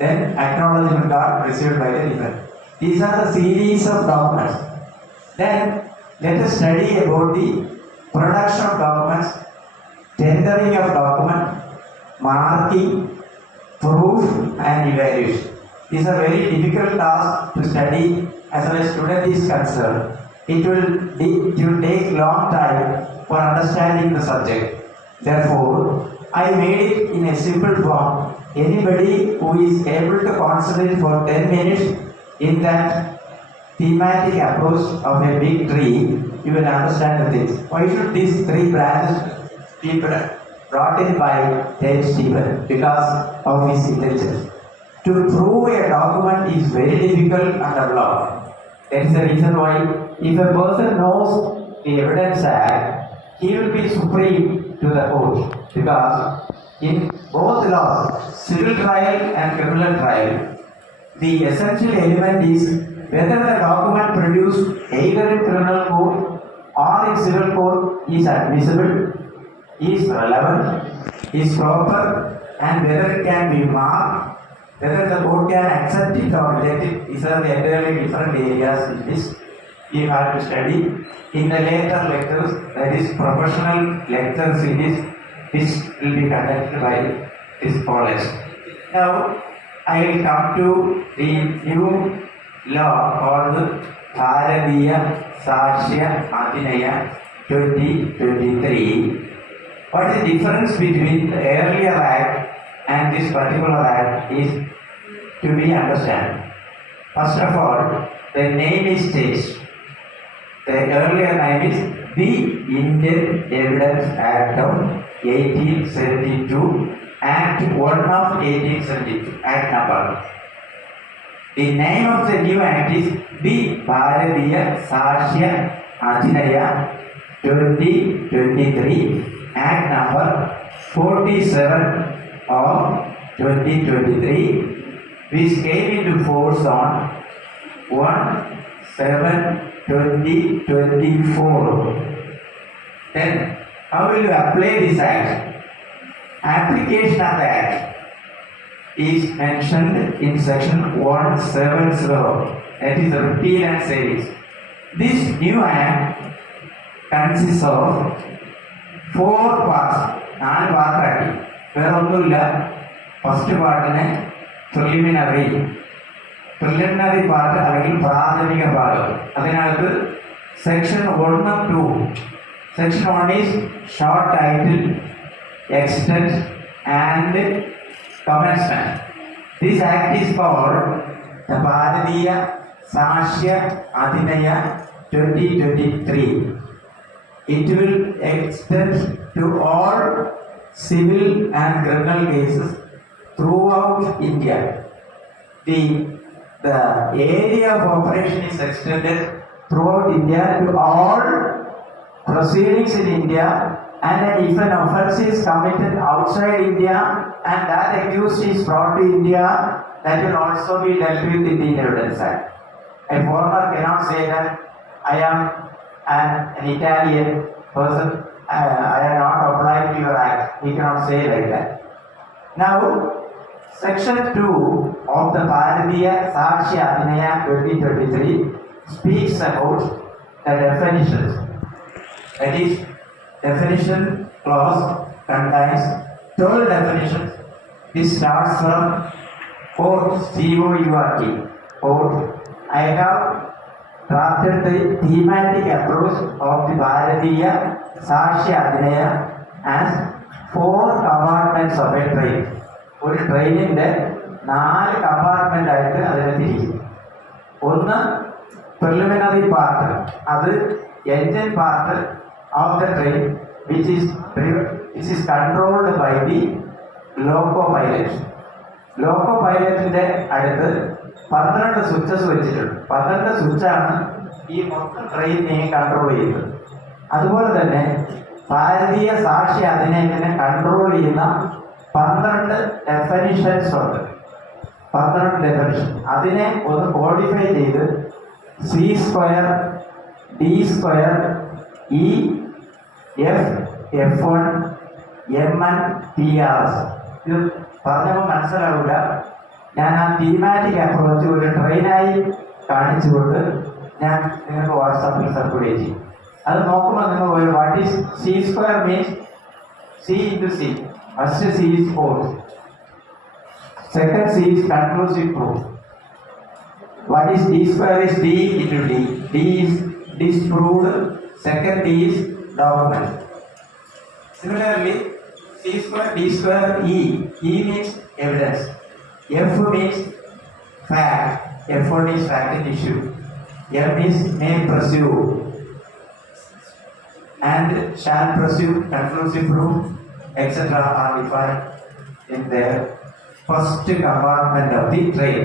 Then acknowledgement card received by the defendant. These are the series of documents. Then let us study about the production of documents, tendering of document, marking, proof and evaluation. These are very difficult tasks to study as far as student is concerned. It will take long time for understanding the subject. Therefore, I made it in a simple form. Anybody who is able to concentrate for 10 minutes in that thematic approach of a big tree, you will understand the things. Why should these 3 branches be brought in by James Stephen? Because of his intelligence. To prove a document is very difficult under law. That is the reason why if a person knows the Evidence Act, he will be supreme to the court. Because in both laws, civil trial and criminal trial, the essential element is whether the document produced either in criminal court or in civil court is admissible, is relevant, is proper, and whether it can be marked, whether the court can accept it or reject it. These are the entirely different areas in this we have to study. In the later lectures, that is professional lecture series, this will be conducted by this college. Now, I will come to the new law called Bharatiya Sakshya Adhinaya 2023. What is the difference between the earlier act and this particular act is to be understood. First of all, the name is changed. The earlier name is the Indian Evidence Act of 1872, Act 1 of 1872, Act number. The name of the new act is the Bharatiya Sakshya Adhinaya 2023, Act number 47 of 2023, which came into force on 1/7/2024. Then, how will you apply this act? Application of the act is mentioned in section 170. That is repeal and savings. This new act consists of 4 parts. 4 പാർട്ടാക്കി. വേറെ ഒന്നുമില്ല. First പാർട്ടിനെ preliminary part അല്ലെങ്കിൽ പ്രാഥമിക ഭാഗം. അതിനകത്ത് section 1 and 2. Section 1 is short title, extent and commencement. This act is called the Bharatiya Sakshya Adhinaya 2023. It will extend to all civil and criminal cases throughout India. The area of operation is extended throughout India to all proceedings in India, and if an offence is committed outside India and that accused is brought to India, that will also be dealt with in the Indian Evidence Act. A foreigner cannot say that I am an Italian person, I am not obliged to your act. He cannot say like that. Now, section 2 of the Bharatiya Sakshya Adhinaya 2023 speaks about the definitions. That is, definition clause contains 12 definitions. This starts from quote COURT. Quote, I have drafted the thematic approach of the Bharatiya Sakshya Adhinaya as 4 compartments of a train. ഒരു ട്രെയിനിൻ്റെ 4 compartment ആയിട്ട് അതിനെ തിരിക്കും. ഒന്ന് preliminary part, അത് engine part of the train which is controlled by the loco pilot. Loco പൈലറ്റിന്റെ അടുത്ത് 12 switches വെച്ചിട്ടുണ്ട്. 12 സ്വിച്ചാണ് ഈ മൊത്തം ട്രെയിനിനെ കൺട്രോൾ ചെയ്യുന്നത്. അതുപോലെ തന്നെ ഭാരതീയ സാക്ഷ്യ അധിനിയമത്തിനെ കൺട്രോൾ ചെയ്യുന്ന 12 ഡെഫിനിഷൻസ് ഉണ്ട്. 12 ഡെഫിനിഷൻ അതിനെ ഒന്ന് കോഡിഫൈ ചെയ്ത് C² D² E F F1 MN PRS ഇത് പറഞ്ഞപ്പോൾ മനസ്സിലാവില്ല. ഞാൻ ആ തീമാറ്റിക് അപ്രോച്ച് ഒരു ട്രെയിനായി കാണിച്ചുകൊണ്ട് ഞാൻ നിങ്ങൾക്ക് വാട്സാപ്പിൽ സർക്കുലേറ്റ് ചെയ്യും. അത് നോക്കുമ്പോൾ നിങ്ങൾ what is C² means C into C. First C is force, second C is conclusive proof. What is D² is D into D. D is disproved, second D is document. Similarly, C² D² E. E means evidence. F means fact. F1 is fact and issue. M is may pursue and shall pursue, conclusive proof, etc. are defined in the first compartment of the train.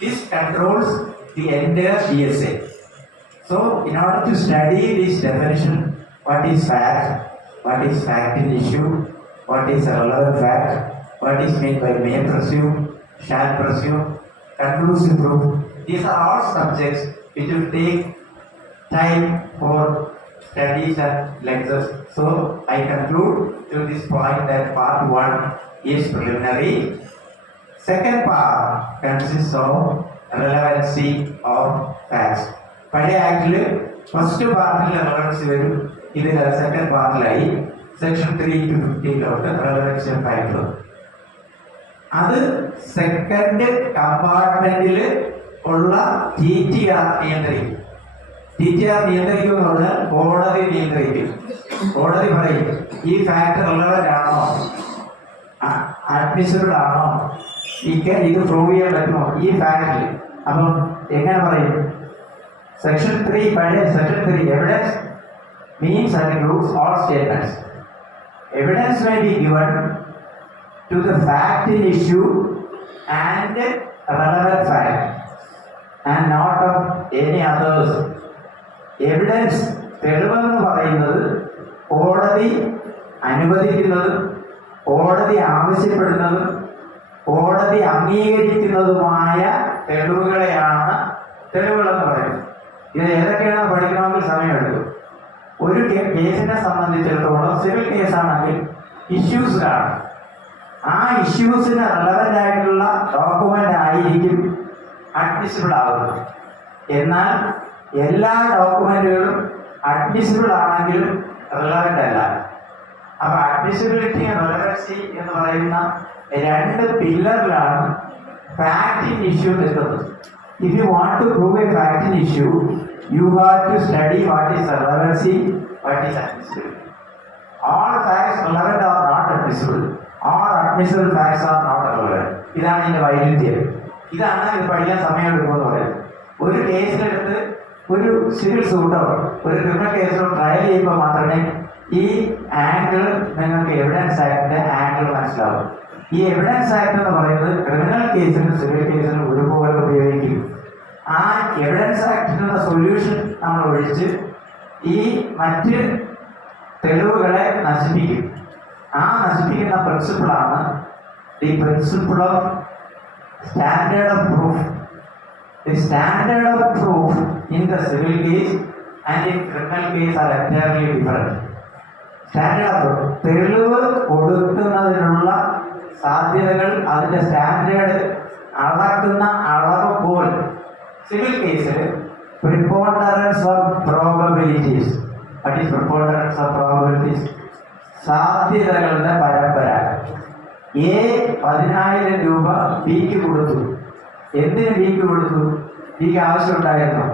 This controls the entire DSA. So, in order to study this definition, what is fact, what is fact in issue, what is relevant fact, what is meant by may pursue, shall pursue, conclusive proof, these are all subjects which will take time for studies and lectures. So, I conclude to this point that part 1 is preliminary. Second part consists of relevancy of facts. പഴയ ആക്ടിൽ first പാർട്ടിൽ relevancy വരും, ഇതിൽ second പാർട്ടിലായി section 3 to 15 relevancy of fact. അത് second കമ്പാർട്ട്മെന്റിൽ ഉള്ള TTR നിയന്ത്രിക്കും. TTR നിയന്ത്രിക്കും എന്ന് പറഞ്ഞാൽ കോടതി നിയന്ത്രിക്കും. കോടതി പറയും ഈ ഫാക്ട് റിലവന്റ് ആണോ, അഡ്മിസിബിൾ ആണോ, ഇത് പ്രൂവ് ചെയ്യാൻ പറ്റുമോ ഈ ഫാക്ടിൽ. അപ്പം എങ്ങനെ പറയും? Section 3, പഴയ Section 3, evidence means and includes all statements. Evidence may be given to the fact in issue and relevant fact and not of any others. Evidence തെളിവെന്ന് പറയുന്നത് കോടതി അനുവദിക്കുന്നതും കോടതി ആവശ്യപ്പെടുന്നതും കോടതി അംഗീകരിക്കുന്നതുമായ തെളിവുകളെയാണ് തെളിവുകളെന്ന് പറയുന്നത്. ഇത് ഏതൊക്കെയാണ് പഠിക്കണമെങ്കിൽ സമയമെടുക്കും. ഒരു കേസിനെ സംബന്ധിച്ചിടത്തോളം സിവിൽ കേസാണെങ്കിൽ ഇഷ്യൂസ് കാണും. ആ ഇഷ്യൂസിന് റെലവൻ്റ് ആയിട്ടുള്ള ഡോക്യുമെൻ്റ് ആയിരിക്കും അഡ്മിസിബിൾ ആകുന്നത്. എന്നാൽ എല്ലാ ഡോക്യുമെന്റുകളും അഡ്മിസിബിൾ ആണെങ്കിലും റിലവൻ്റ് അല്ല. അപ്പൊ അഡ്മിസിബിലിറ്റി റെലവൻസി എന്ന് പറയുന്ന രണ്ട് പില്ലറിലാണ് ഫാക്ടിംഗ് ഇഷ്യൂ നിൽക്കുന്നത്. If you want to prove a fact in issue, you have to study what is relevancy, what is admissible. All facts relevant are not admissible. All admissible facts are not relevant. ഇതാണ് ഇതിന്റെ വൈരുദ്ധ്യം. ഇതാണ് ഇത് പഠിക്കാൻ സമയം എടുക്കുമെന്ന് പറയുന്നത്. ഒരു കേസിലെടുത്ത് ഒരു സിവിൽ സൂട്ടോ ഒരു ക്രിമിനൽ കേസിലോ ട്രയൽ ചെയ്യുമ്പോൾ മാത്രമേ ഈ ആംഗിൾ നിങ്ങൾക്ക് എവിഡൻസ് ആക്ടിന്റെ ആംഗിൾ മനസ്സിലാവും. ഈ എവിഡൻസ് ആക്ട് എന്ന് പറയുന്നത് ക്രിമിനൽ കേസിനും സിവിൽ കേസിനും ഒരുപോലെ ഉപയോഗിക്കും. ആ എവിഡൻസ് ആക്ടിനുള്ള സൊല്യൂഷൻ നമ്മൾ ഒഴിച്ച് ഈ മറ്റ് തെളിവുകളെ നശിപ്പിക്കും. ആ നശിപ്പിക്കുന്ന പ്രിൻസിപ്പിളാണ് the principle of standard of proof. The standard of proof in the civil case and in criminal case are entirely different. Standard of proof, തെളിവ് കൊടുക്കുന്നതിനുള്ള സാധ്യതകൾ, അതിന്റെ സ്റ്റാൻഡേർഡ് അളക്കുന്ന അളവ് പോൽ സിവിൽ കേസിൽ preponderance of probabilities. What is preponderance of probabilities? സാധ്യതകളുടെ പരമ്പര. എ 10,000 രൂപ ബിക്ക് കൊടുത്തു. എന്തിന് ബിക്ക് കൊടുത്തു? ബിക്ക് ആവശ്യമുണ്ടായിരുന്നു.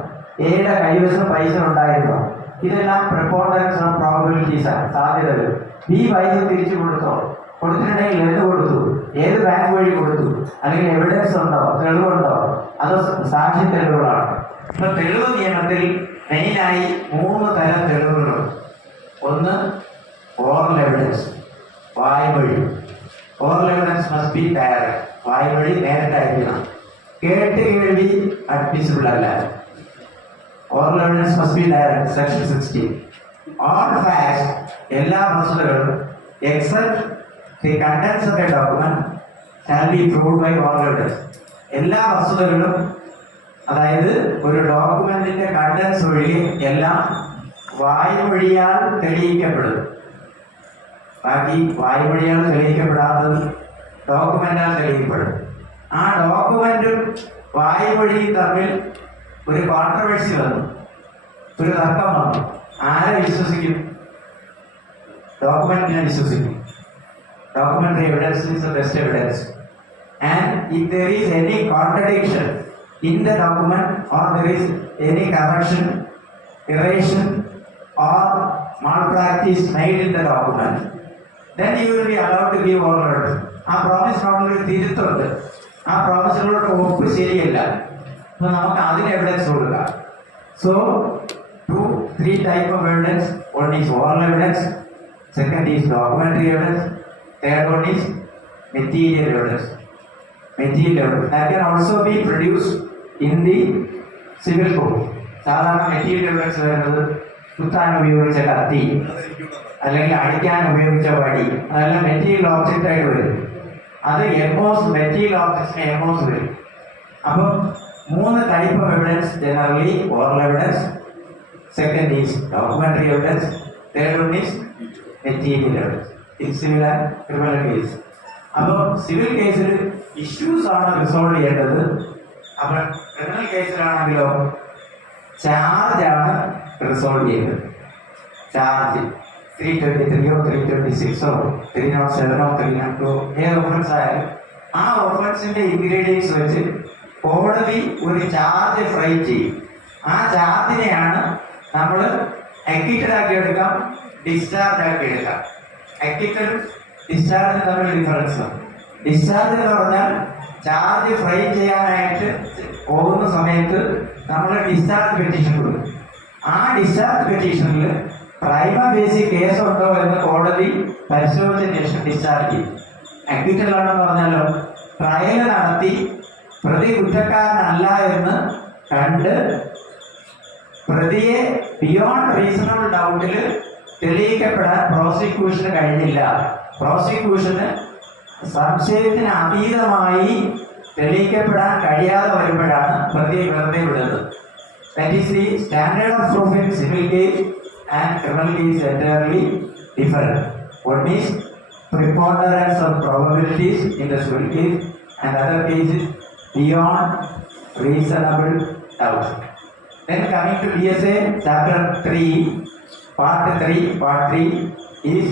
എയുടെ കൈവശം പൈസ ഉണ്ടായിരുന്നു. ഇതെല്ലാം പ്രിപ്പോണ്ടറൻസ് ഓഫ് പ്രോബബിലിറ്റീസ് ആണ്, സാധ്യതകൾ. ബി പൈസ തിരിച്ചു കൊടുത്തോ? കൊടുത്തിട്ടുണ്ടെങ്കിൽ എന്ത് കൊടുത്തു? ഏത് ബാങ്ക് വഴി കൊടുത്തു? അല്ലെങ്കിൽ എവിഡൻസ് ഉണ്ടോ, തെളിവുണ്ടോ? അതോ സാക്ഷി തെളിവുകളാണ്? ഇപ്പൊ തെളിവ് നിയമത്തിൽ മെയിനായി 3 തരം തെളിവുകളുണ്ട്. ഒന്ന് ഓറൽ എവിഡൻസ്, വായ്മൊഴി. Oral evidence must be direct. വായ്മൊഴി നേരിട്ടായിരിക്കണം. കേട്ട് കേൾവി അഡ്മിസിബിൾ അല്ല. Oral evidence must be direct. Section 60. All facts, എല്ലാ വസ്തുതകളും except the contents of a document shall be proved by oral evidence. എല്ലാ വസ്തുതകളും, അതായത് ഒരു ഡോക്യുമെന്റിന്റെ കണ്ടന്റ്സ് ഒഴികെ എല്ലാം വായ്മൊഴിയാൽ തെളിയിക്കപ്പെടും. ബാക്കി വായ്മൊഴിയാൽ തെളിയിക്കപ്പെടാത്തത് ഡോക്യുമെന്റാൽ തെളിയിക്കപ്പെടും. ആ ഡോക്യുമെന്റും വായ്മൊഴിയും തമ്മിൽ ഒരു കോൺട്രവേഴ്സി വന്നു, ഒരു തർക്കം വന്നു. ആരെ വിശ്വസിക്കും? ഡോക്യുമെന്റിനെ വിശ്വസിക്കും. Documentary evidence is the best evidence. And if there is any contradiction in the document or there is any correction, erasure or malpractice made in the document, then you will be allowed to give oral evidence. ആ promise നോട്ടിൽ തിരുത്തുണ്ട്. ആ പ്രോമിസിനോട് ഒപ്പ് ശരിയല്ല. അപ്പൊ നമുക്ക് അതിന് evidence കൊടുക്കാം. So 2-3 type of evidence. One is oral evidence, second is documentary evidence, third one is material evidence. Material evidence that can also be produced in the civil court. സാധാരണ മെറ്റീരിയൽ എവിഡൻസ് വരുന്നത് കുത്താൻ ഉപയോഗിച്ച കത്തി അല്ലെങ്കിൽ അടിക്കാൻ ഉപയോഗിച്ച വടി, അതെല്ലാം മെറ്റീരിയൽ ഓബ്ജക്റ്റ് ആയിട്ട് വരും. അത് മെറ്റീരിയൽ ഓബ്ജക്ട്സിന് എമോസ് വരും. അപ്പം 3 type of evidence generally: oral evidence, second is documentary evidence, third one is material evidence in civil and criminal case. അപ്പം സിവിൽ കേസിൽ ഇഷ്യൂസ് ആണ് റിസോൾവ് ചെയ്യേണ്ടത്. അപ്പം ക്രിമിനൽ കേസിലാണെങ്കിലോ ചാർജാണ് റിസോൾവ് ചെയ്യേണ്ടത്. ചാർജ് 323 326 307 302 ഏത് ഒഫൻസ് ആയാലും ആ ഒഫൻസിന്റെ ഇൻഗ്രീഡിയൻസ് വെച്ച് കോടതി ഒരു ചാർജ് ഫ്രെയിം ചെയ്യും. ആ ചാർജിനെയാണ് നമ്മൾ അക്വിറ്റഡ് ആക്കി എടുക്കാം, ഡിസ്ചാർജ് ആക്കി എടുക്കാം. അക്വിറ്റഡും ഡിസ്ചാർജും തമ്മിൽ ഡിഫറൻസ്. ഡിസ്ചാർജ് എന്ന് പറഞ്ഞാൽ ചാർജ് ഫ്രെയിം ചെയ്യാനായിട്ട് പോകുന്ന സമയത്ത് നമ്മൾ ഡിസ്ചാർജ് പെറ്റീഷൻ കൊടുക്കും. ആ ഡിസ്ചാർജ് പെറ്റീഷനിൽ പ്രൈമ ഫേസി കേസ് ഉണ്ടോ എന്ന് കോടതി പരിശോധിച്ച ശേഷം ഡിസ്ചാർജ് ചെയ്യും. അക്വിറ്റഡ് ആണെന്ന് പറഞ്ഞാലോ ട്രയൽ നടത്തി പ്രതി കുറ്റക്കാരനല്ല എന്ന് കണ്ട് പ്രതിയെ ബിയോണ്ട് റീസണബിൾ ഡൗട്ടിൽ തെളിയിക്കപ്പെടാൻ പ്രോസിക്യൂഷന് കഴിഞ്ഞില്ല. പ്രോസിക്യൂഷന് സംശയത്തിന് അതീതമായി തെളിയിക്കപ്പെടാൻ കഴിയാതെ വരുമ്പോഴാണ് പ്രതിയെ വെറുതെ വിടുന്നത്. That is the standard of proof in civil case and criminal case entirely different. One is preponderance of probabilities in the civil case and other cases beyond reasonable doubt. Then coming to DSA chapter 3, part 3 is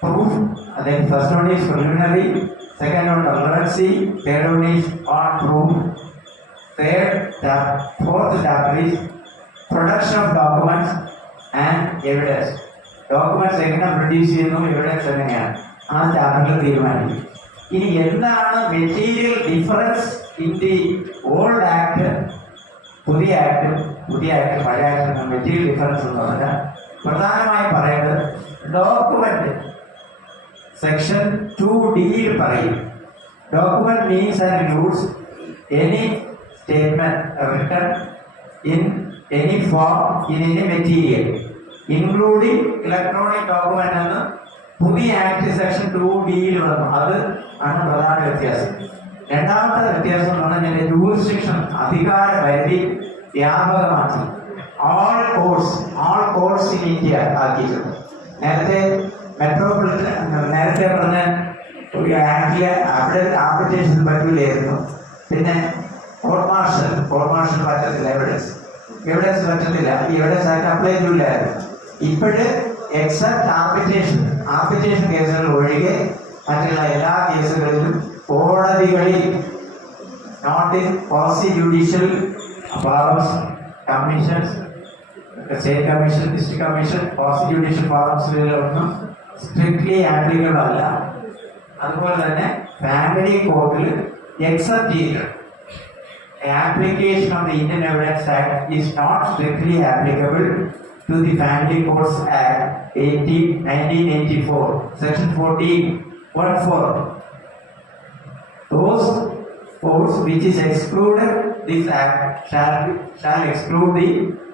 proof. Then first one is preliminary, second one relevancy, third one is on proof. Fourth chapter is production of documents and evidence. Documents എങ്ങനെ produce ചെയ്യുന്നു, evidence എങ്ങനെയാണ്, ആ ചാപ്റ്ററിൽ തീരുമാനിക്കും. ഇനി എന്താണ് material difference in the old act, പുതിയ act പഴയ ആക്ട്, മെറ്റീരിയൽ ഡിഫറൻസ് എന്ന് പറഞ്ഞാൽ പ്രധാനമായും പറയുന്നത് ഡോക്യുമെന്റ് സെക്ഷൻ 2D പറയും. Document means and includes any statement written in any form in any material including electronic document എന്ന് പുതിയ ആക്ട് സെക്ഷൻ 2D വന്നു. അത് ആണ് പ്രധാന വ്യത്യാസം. രണ്ടാമത്തെ വ്യത്യാസം എന്ന് പറഞ്ഞാൽ ജൂറിസ്ഡിക്ഷൻ, അധികാര പരിധി വ്യാപകമാക്കി. ഓൾ കോർട്സ് ഇൻ ഇന്ത്യ ആക്കിയിട്ടുണ്ട്. നേരത്തെ നേരത്തെ പറഞ്ഞ ഒരു ആക്ടില് അവിടെ ആപ്ലിക്കേഷൻ പറ്റൂലായിരുന്നു. പിന്നെ കോർട്ട് മാർഷൽ പറ്റത്തില്ല, എവിഡൻസ് പറ്റത്തില്ല, എവിഡൻസ് ആയിട്ട് അപ്ലൈ ചെയ്യില്ലായിരുന്നു. ഇപ്പോഴ് എക്സെപ്റ്റ് ആപ്ലിക്കേഷൻ കേസുകൾ ഒഴികെ മറ്റുള്ള എല്ലാ കേസുകളിലും കോടതികളിൽ not in quasi judicial powers, commissions, state commission, district commission, quasi judicial പവേഴ്സിലൊന്നും സ്ട്രിക്ട്ലി ആപ്ലിക്കബിൾ അല്ല. അതുപോലെ തന്നെ ഫാമിലി കോർട്ടിൽ എക്സെപ്റ്റ് ചെയ്തിട്ടുണ്ട്. Application of the Indian Evidence Act is not strictly applicable to the Family Courts Act 1984, Section 14(1)(4). Those courts which is excluded this act shall exclude the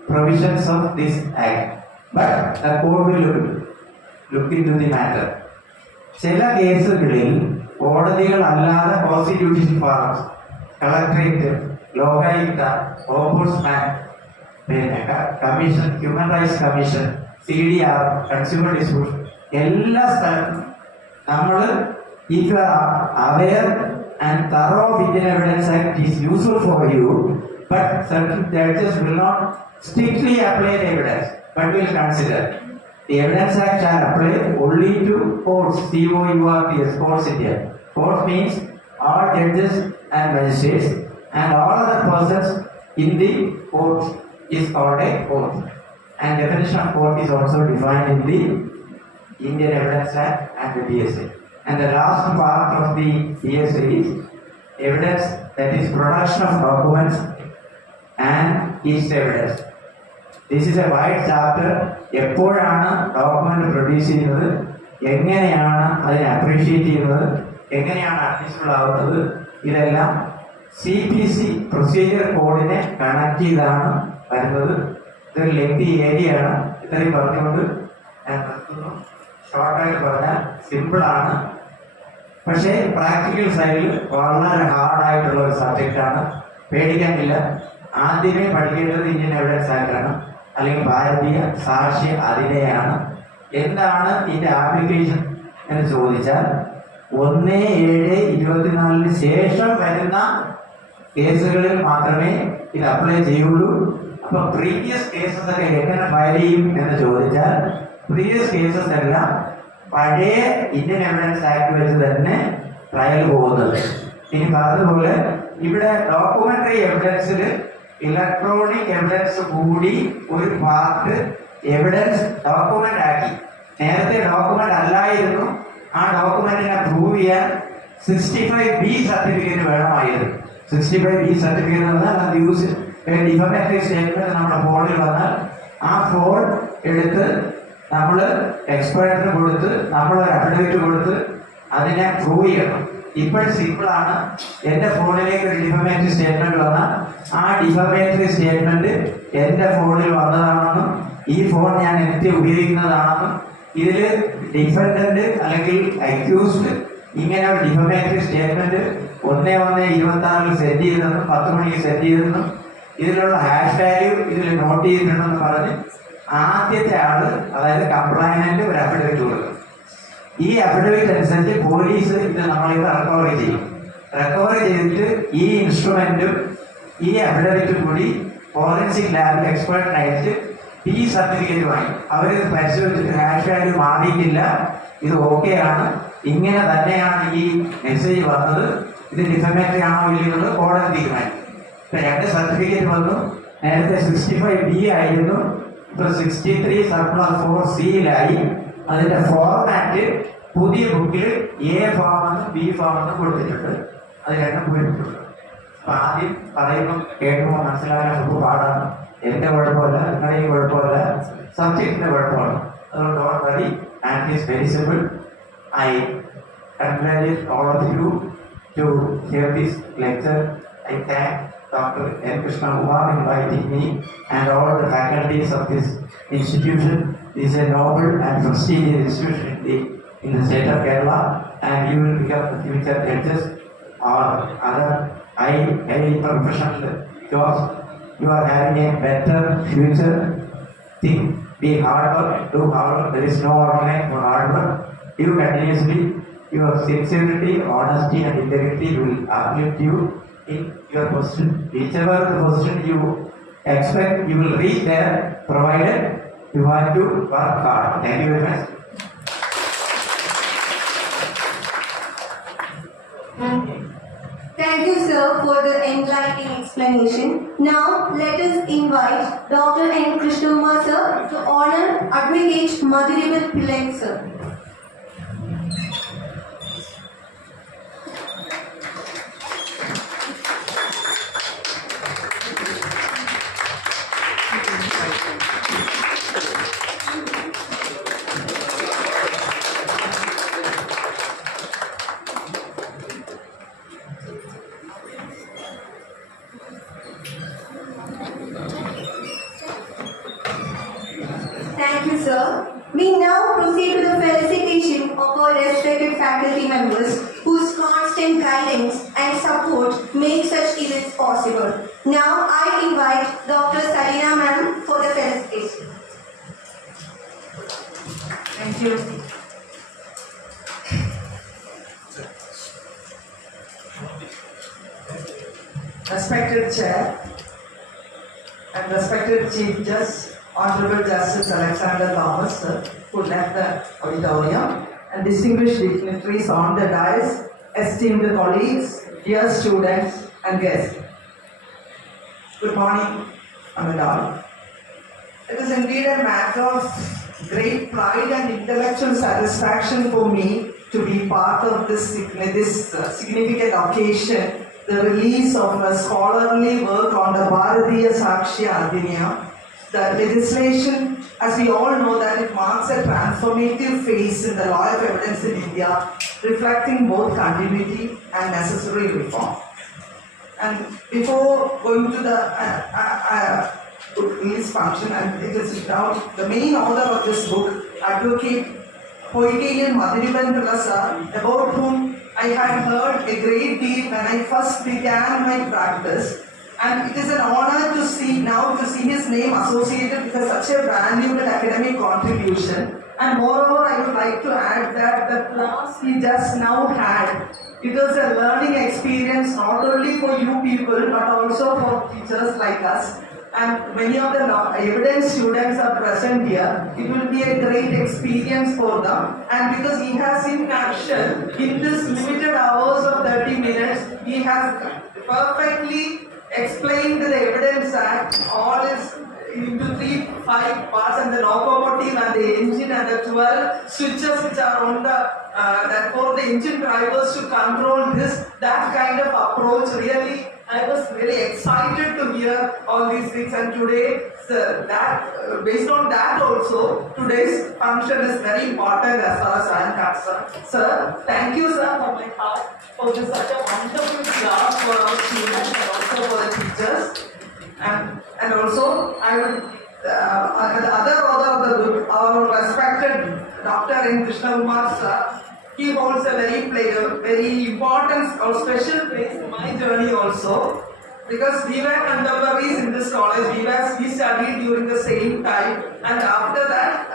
provisions of this act. But the court will look into the matter. ചില കേസുകളിൽ കോടതികൾ അല്ലാതെ constitution powers, collectorate, Lokayukta, ombudsman, പിന്നെ commission, human rights commission, CDR, consumer dispute, എല്ലാ സ്ഥലത്തും നമ്മൾ if you are aware and thorough of Indian Evidence Act is useful for you, but certain judges will not strictly apply the evidence, but will consider. The Evidence Act shall apply only to courts, COURTS, courts India. Court means all judges and magistrates and all other persons in the court is called a court. And definition of court is also defined in the Indian Evidence Act and the DSA. And the last part of the DSA is evidence, that is production of documents and is evidence. This is a wide chapter. എപ്പോഴാണ് document produce ചെയ്യുന്നത്, എങ്ങനെയാണ് അതിനെ appreciate ചെയ്യുന്നത്, എങ്ങനെയാണ് admissible ആവുന്നത്, ഇതെല്ലാം CPC procedure കോഡിനെ connect ചെയ്താണ് വരുന്നത്. ഇതൊരു ലെങ്തി ഏരിയയാണ്. ഇത്രയും പറഞ്ഞുകൊണ്ട് ഞാൻ നിർത്തുന്നു. ഷോർട്ടായിട്ട് പറഞ്ഞാൽ സിമ്പിളാണ്, പക്ഷേ പ്രാക്ടിക്കൽ സൈഡിൽ വളരെ ഹാർഡായിട്ടുള്ള ഒരു സബ്ജക്റ്റാണ്. പേടിക്കാനില്ല. ആദ്യമേ പഠിക്കേണ്ടത് ഇന്ത്യൻ എവിഡൻസ് ആക്ടാണ്, അല്ലെങ്കിൽ ഭാരതീയ സാക്ഷ്യ അധിനിയമമാണ്. എന്താണ് ഇതിന്റെ ആപ്ലിക്കേഷൻ എന്ന് ചോദിച്ചാൽ 1/7/24 ശേഷം വരുന്ന കേസുകളിൽ മാത്രമേ ഇത് അപ്ലൈ ചെയ്യുള്ളൂ. അപ്പൊ പ്രീവിയസ് കേസസ് ഒക്കെ എങ്ങനെ ഫയൽ ചെയ്യും എന്ന് ചോദിച്ചാൽ പ്രീവിയസ് കേസസ് എല്ലാം പഴയ ഇന്ത്യൻ എവിഡൻസ് ആക്ട് വെച്ച് തന്നെ ട്രയൽ പോകുന്നത്. ഇനി പറഞ്ഞതുപോലെ ഇവിടെ ഡോക്യുമെന്ററി എവിഡൻസിൽ ഇലക്ട്രോണിക് എവിഡൻസ് കൂടി ഒരു പാർട്ട് എവിഡൻസ് ഡോക്യുമെന്റ് ആക്കി. നേരത്തെ ഡോക്യുമെന്റ് അല്ലായിരുന്നു. ആ ഡോക്യുമെന്റിനെ പ്രൂവ് ചെയ്യാൻ 65B സർട്ടിഫിക്കറ്റ് വേണമായിരുന്നു. 65B സർട്ടിഫിക്കറ്റ് എന്ന് പറഞ്ഞാൽ അത് യൂസ് ഡിഫമേറ്ററി സ്റ്റേറ്റ്മെന്റ് നമ്മുടെ ഫോണിൽ വന്നാൽ ആ ഫോൺ എടുത്ത് നമ്മൾ എക്സ്പേർട്ടിന് കൊടുത്ത് നമ്മളൊരു അഫിഡവിറ്റ് കൊടുത്ത് അതിനെ പ്രൂവ് ചെയ്യണം. ഇപ്പോൾ സിമ്പിളാണ്. എൻ്റെ ഫോണിലേക്ക് ഒരു ഡിഫമേറ്ററി സ്റ്റേറ്റ്മെന്റ് വന്നാൽ ആ ഡിഫമേറ്ററി സ്റ്റേറ്റ്മെന്റ് എൻ്റെ ഫോണിൽ വന്നതാണെന്നും ഈ ഫോൺ ഞാൻ എനിക്ക് ഉപയോഗിക്കുന്നതാണെന്നും ഇതിൽ ഡിഫൻഡന്റ് അല്ലെങ്കിൽ അക്യൂസ്ഡ് ഇങ്ങനെ ഒരു ഡിഫമേറ്ററി സ്റ്റേറ്റ്മെന്റ് 1/1/26 സെറ്റ് ചെയ്തെന്നും 10 മണിക്ക് സെറ്റ് ചെയ്തെന്നും ഇതിലുള്ള ഹാഷ് ടാഗ് ഇതിൽ നോട്ട് ചെയ്തിട്ടുണ്ടെന്ന് പറഞ്ഞ് ആദ്യത്തെ ആള്, അതായത് കംപ്ലൈനന്റ്, ഒരു അഫിഡവിറ്റ് കൊടുക്കും. ഈ അഫിഡവിറ്റ് അനുസരിച്ച് പോലീസ് ഇത് നമ്മളിത് റിക്കവർ ചെയ്യും. റിക്കവർ ചെയ്തിട്ട് ഈ ഇൻസ്ട്രുമെന്റും ഈ അഫിഡവിറ്റും കൂടി ഫോറൻസിക് ലാബിൽ എക്സ്പേർട്ടിന് അയച്ച് ഈ സർട്ടിഫിക്കറ്റ് വാങ്ങി. അവരിത് പരിശോധിച്ചിട്ട് ഹാഷ് ടാഗ് മാറിയിട്ടില്ല, ഇത് ഓക്കെ ആണ്, ഇങ്ങനെ തന്നെയാണ് ഈ മെസ്സേജ് വന്നത്, ഇത് ഡിഫമേറ്ററി ആണോ ഇല്ലെന്നുള്ളത് കോടതി തീരുമാനിക്കും. ഇപ്പൊ 2 സർട്ടിഫിക്കറ്റ് വന്നു. നേരത്തെ 65B ആയിരുന്നു, ഇപ്പൊ 63/4C അതിന്റെ ഫോർമാറ്റ് പുതിയ ബുക്കിൽ A ഫോം എന്നും B ഫോം എന്നും കൊടുത്തിട്ടുണ്ട്. അത് രണ്ടും പോയിട്ടുണ്ട്. അപ്പൊ ആദ്യം പറയുമ്പോൾ കേൾക്കുമ്പോൾ മനസ്സിലാക്കാൻ നമുക്ക് പാടാണ്. എന്റെ കുഴപ്പമില്ല, നിങ്ങളുടെയും കുഴപ്പമില്ല, സബ്ജക്റ്റിന്റെ കുഴപ്പമാണ്. അതുകൊണ്ട് don't worry, and it is very simple. I congratulate all of you to hear this lecture. I thank Dr. N. Krishna Kumar inviting me and all the faculties of this institution. This is a noble and prestigious institution in the state of Kerala, and you will become the future judges or other highly professional jobs. You are having a better future. Think, be hard work, do hard work. There is no alternate for hard work. You continuously, your sincerity, honesty and integrity will uplift you in your position. Whichever the position you expect, you will reach there, provided you have to work hard. Thank you very much. Thank you, sir, for the enlightening explanation. Now, let us invite Dr. N. Krishnakumar, sir, to honor Advocate Madhuriban Pillai, sir. Thank you, sir. We now proceed to the felicitation of our respected faculty members whose constant guidance and support make such events possible. Now I invite Dr. Salina ma'am for the felicitation. Thank you. Respected Chair and respected Chief Justice, Honorable Justice Alexander Thomas, sir, who left the auditorium, and distinguished dignitaries on the dais, esteemed colleagues, dear students and guests. Good morning, Amadal. It is indeed a matter of great pride and intellectual satisfaction for me to be part of this significant occasion, the release of a scholarly work on the Bharatiya Sakshya Adhiniyam. The legislation, as we all know, that it marks a transformative phase in the law of evidence in India, reflecting both continuity and necessary reform. And before going to the release function, and it is now the main author of this book, Advocate Poikilian Madhuriban Pillai sir, about whom I had heard a great deal when I first began my practice. And it is an honor to see his name associated with such a valuable academic contribution. And moreover, I would like to add that the class he just now had, it was a learning experience not only for you people but also for teachers like us. And many of the evidence students are present here. It will be a great experience for them. And because he has in action in this limited hours of 30 minutes, he has perfectly explained the Evidence Act, all is into 3-5 parts, and the locomotive and the engine and the 12 switches which are on the that for the engine drivers to control this, that kind of approach really, I was really excited to hear all these things. And today, sir, based on that also, today's function is very important as far as I am concerned. Sir, thank you, sir, from my heart for this such a wonderful class for our students and also for the teachers. And also, I will, the other author of the book, our respected Dr. N. Krishna Kumar, sir, he holds a very important or special place in my journey also. Because we were contemporaries in this college, we studied during the same time, and after that,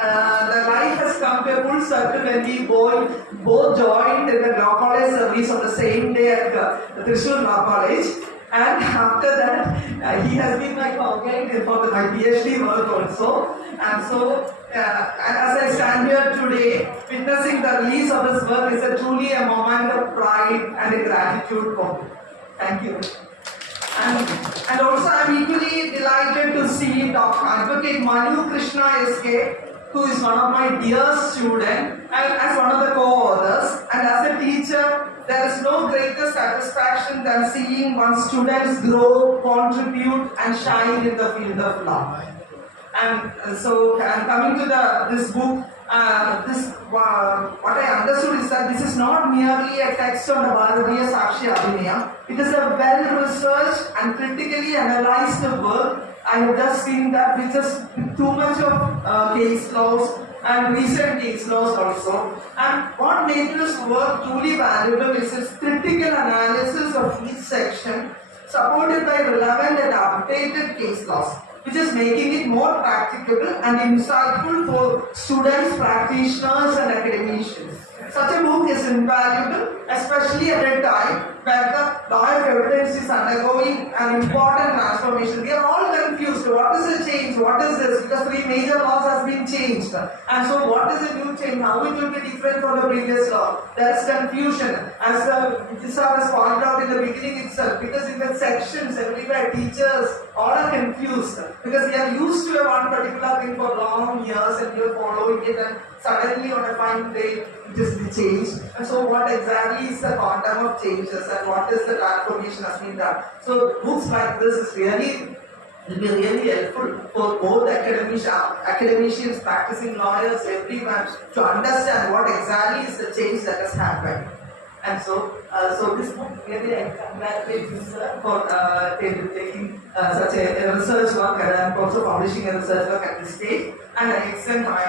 the life has come to a full circle when we both joined in the law college service on the same day at the Thrissur Law College. And after that, he has been my co-guide for my PhD work also. And so, as I stand here today, witnessing the release of his work is truly a moment of pride and a gratitude for me. Thank you. And also I'm equally delighted to see Dr. Advocate Manu Krishna SK, who is one of my dear students and as one of the co-authors. And as a teacher, there is no greater satisfaction than seeing one's students grow, contribute and shine in the field of law. And so coming to this book, what I understood is that this is not merely a text on the Bharatiya Sakshi Abhinaya. It is a well-researched and critically analyzed work. I have just seen that with just too much of case laws and recent case laws also. And what made this work truly valuable is its critical analysis of each section, supported by relevant and updated case laws, which is making it more practicable and insightful for students, practitioners and academicians. Such a book is invaluable, especially at a time where the law of evidence is undergoing an important transformation. We are all confused. What is the change? What is this? Because 3 major laws has been changed. And so what is the new change? How it will be different from the previous law? There is confusion. As Vijay has pointed out in the beginning itself, because in the sections everywhere teachers all are confused. Because we are used to a one particular thing for long years and we are following it, and suddenly on a fine day it is changed. And so what exactly is the quantum of changes and what is the transformation has been done? So books like this is will be really helpful for both academicians, practicing lawyers, everyone to understand what exactly is the change that has happened. And so this book really I congratulate you, sir, for taking such a research work and also publishing a research work at this stage. And I extend my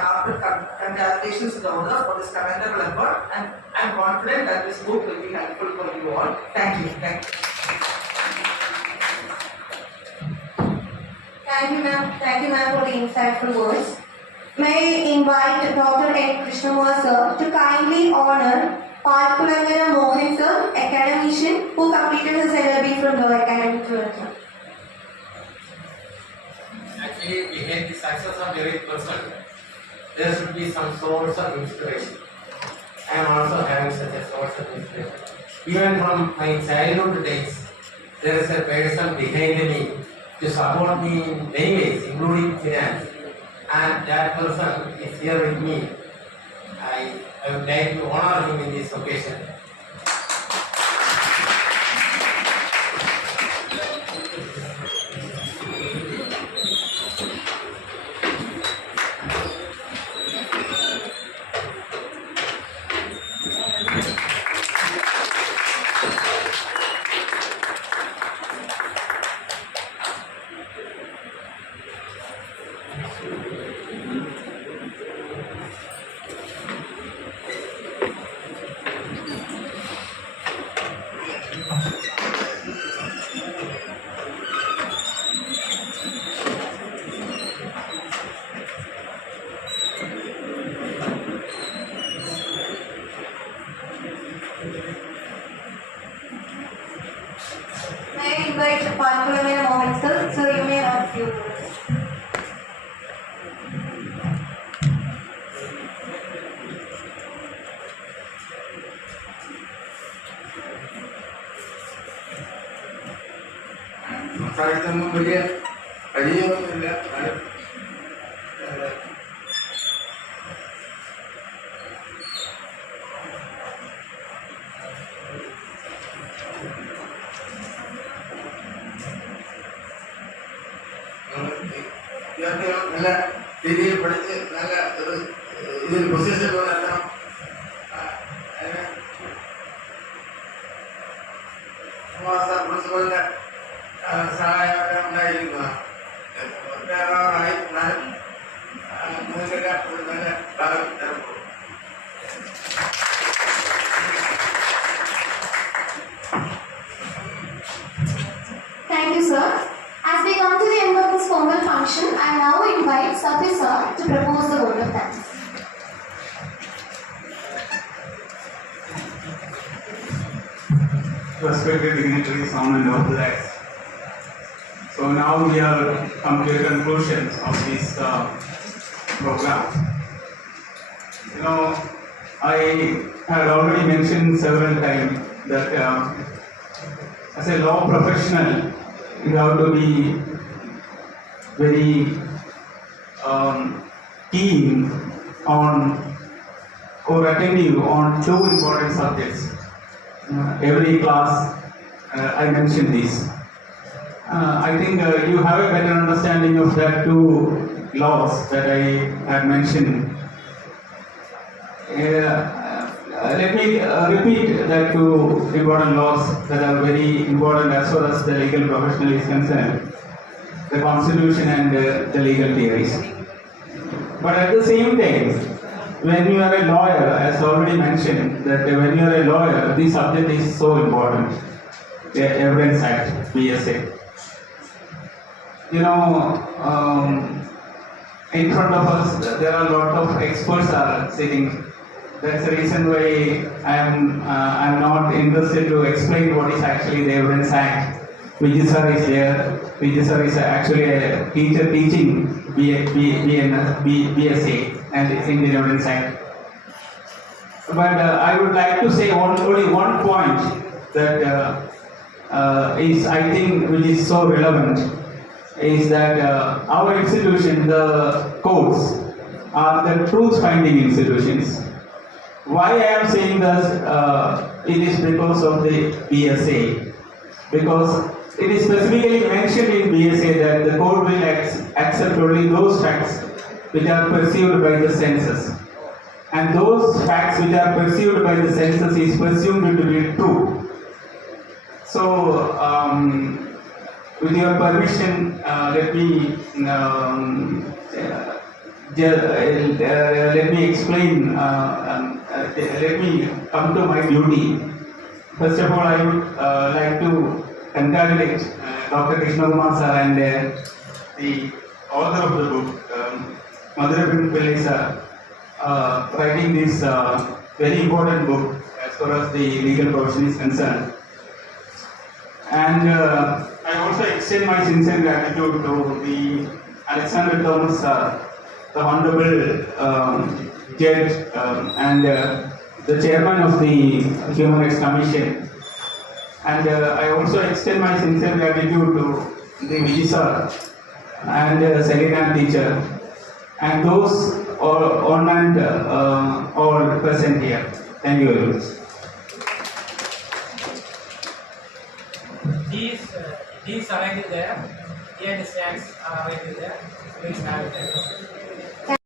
congratulations to the author for this commendable effort, and I am confident that this book will be helpful for you all. Thank you. Thank you. Thank you, ma'am, for the insightful words. May I invite Dr. N. Krishnamurthy sir to kindly honor Palkulangara Mohan sir, academician, who completed his LLB from Law Academy, Trivandrum. Actually, behind the success of every person, there should be some source of inspiration. I am also having such a source of inspiration. Even from my childhood days, there is a person behind me to support me in many ways, including finance. And that person is here with me. I would like to honor him in this occasion. May I invite Palkulangara Mohan sir, so you may have a few words. സംസാരിച്ചൊന്നും വലിയ പരിചയമൊന്നുമില്ല. വിദ്യാർത്ഥികൾ നല്ല രീതിയിൽ പഠിച്ച് നല്ല ഒരു ഇതിൽ പൊസിഷനിലൂടെ എത്തണം. അതിന് പ്രിൻസിപ്പലിന്റെ സഹായമൊക്കെ ഉണ്ടായിരിക്കുന്നതാണ്. ഒറ്റയാളായി എന്നാലും നിങ്ങൾക്ക് ഒരു നല്ല ഭാഗം തരപ്പെടും. function, I now invite Sathi sir to propose the vote of thanks. Respected dignitaries on and off the decks. So now we are come to the conclusions of this program. You know, I had already mentioned several times that as a law professional, you have to be very keen on or attentive on two important subjects. Every class I mentioned this. I think you have a better understanding of that two laws that I had mentioned. Let me repeat that two important laws that are very important as far as the legal professional is concerned: the Constitution and the legal theories. But at the same time, when you are a lawyer, as already mentioned, that when you are a lawyer, this subject is so important. The Evidence Act, BSA. You know, in front of us, there are a lot of experts are sitting. That's the reason why I'm not interested to explain what is actually the Evidence Act. Vijay sir is there. Vijay sir is actually a teacher teaching BSA and it's in the Evidence Act. But I would like to say only one point that is, I think, which is so relevant, is that our institution, the courts, are the truth-finding institutions. Why I am saying this? It is because of the BSA. Because it is specifically mentioned in BSA that the court will accept only those facts which are perceived by the senses. And those facts which are perceived by the senses is presumed to be true. So, with your permission, let me explain. Let me come to my duty. First of all, I would like to congratulate Dr. Krishna Kumar sir and the author of the book, Madhurapan Pillai sir, writing this very important book as far as the legal profession is concerned. And I also extend my sincere gratitude to the Alexander Thomas sir, the Honorable Judge and the Chairman of the Human Rights Commission. And I also extend my sincere gratitude to the Vijay sir and Selena teacher and those on and all present here. Thank you very much. He is arranged there. He and his stands are arranged there. Please have it.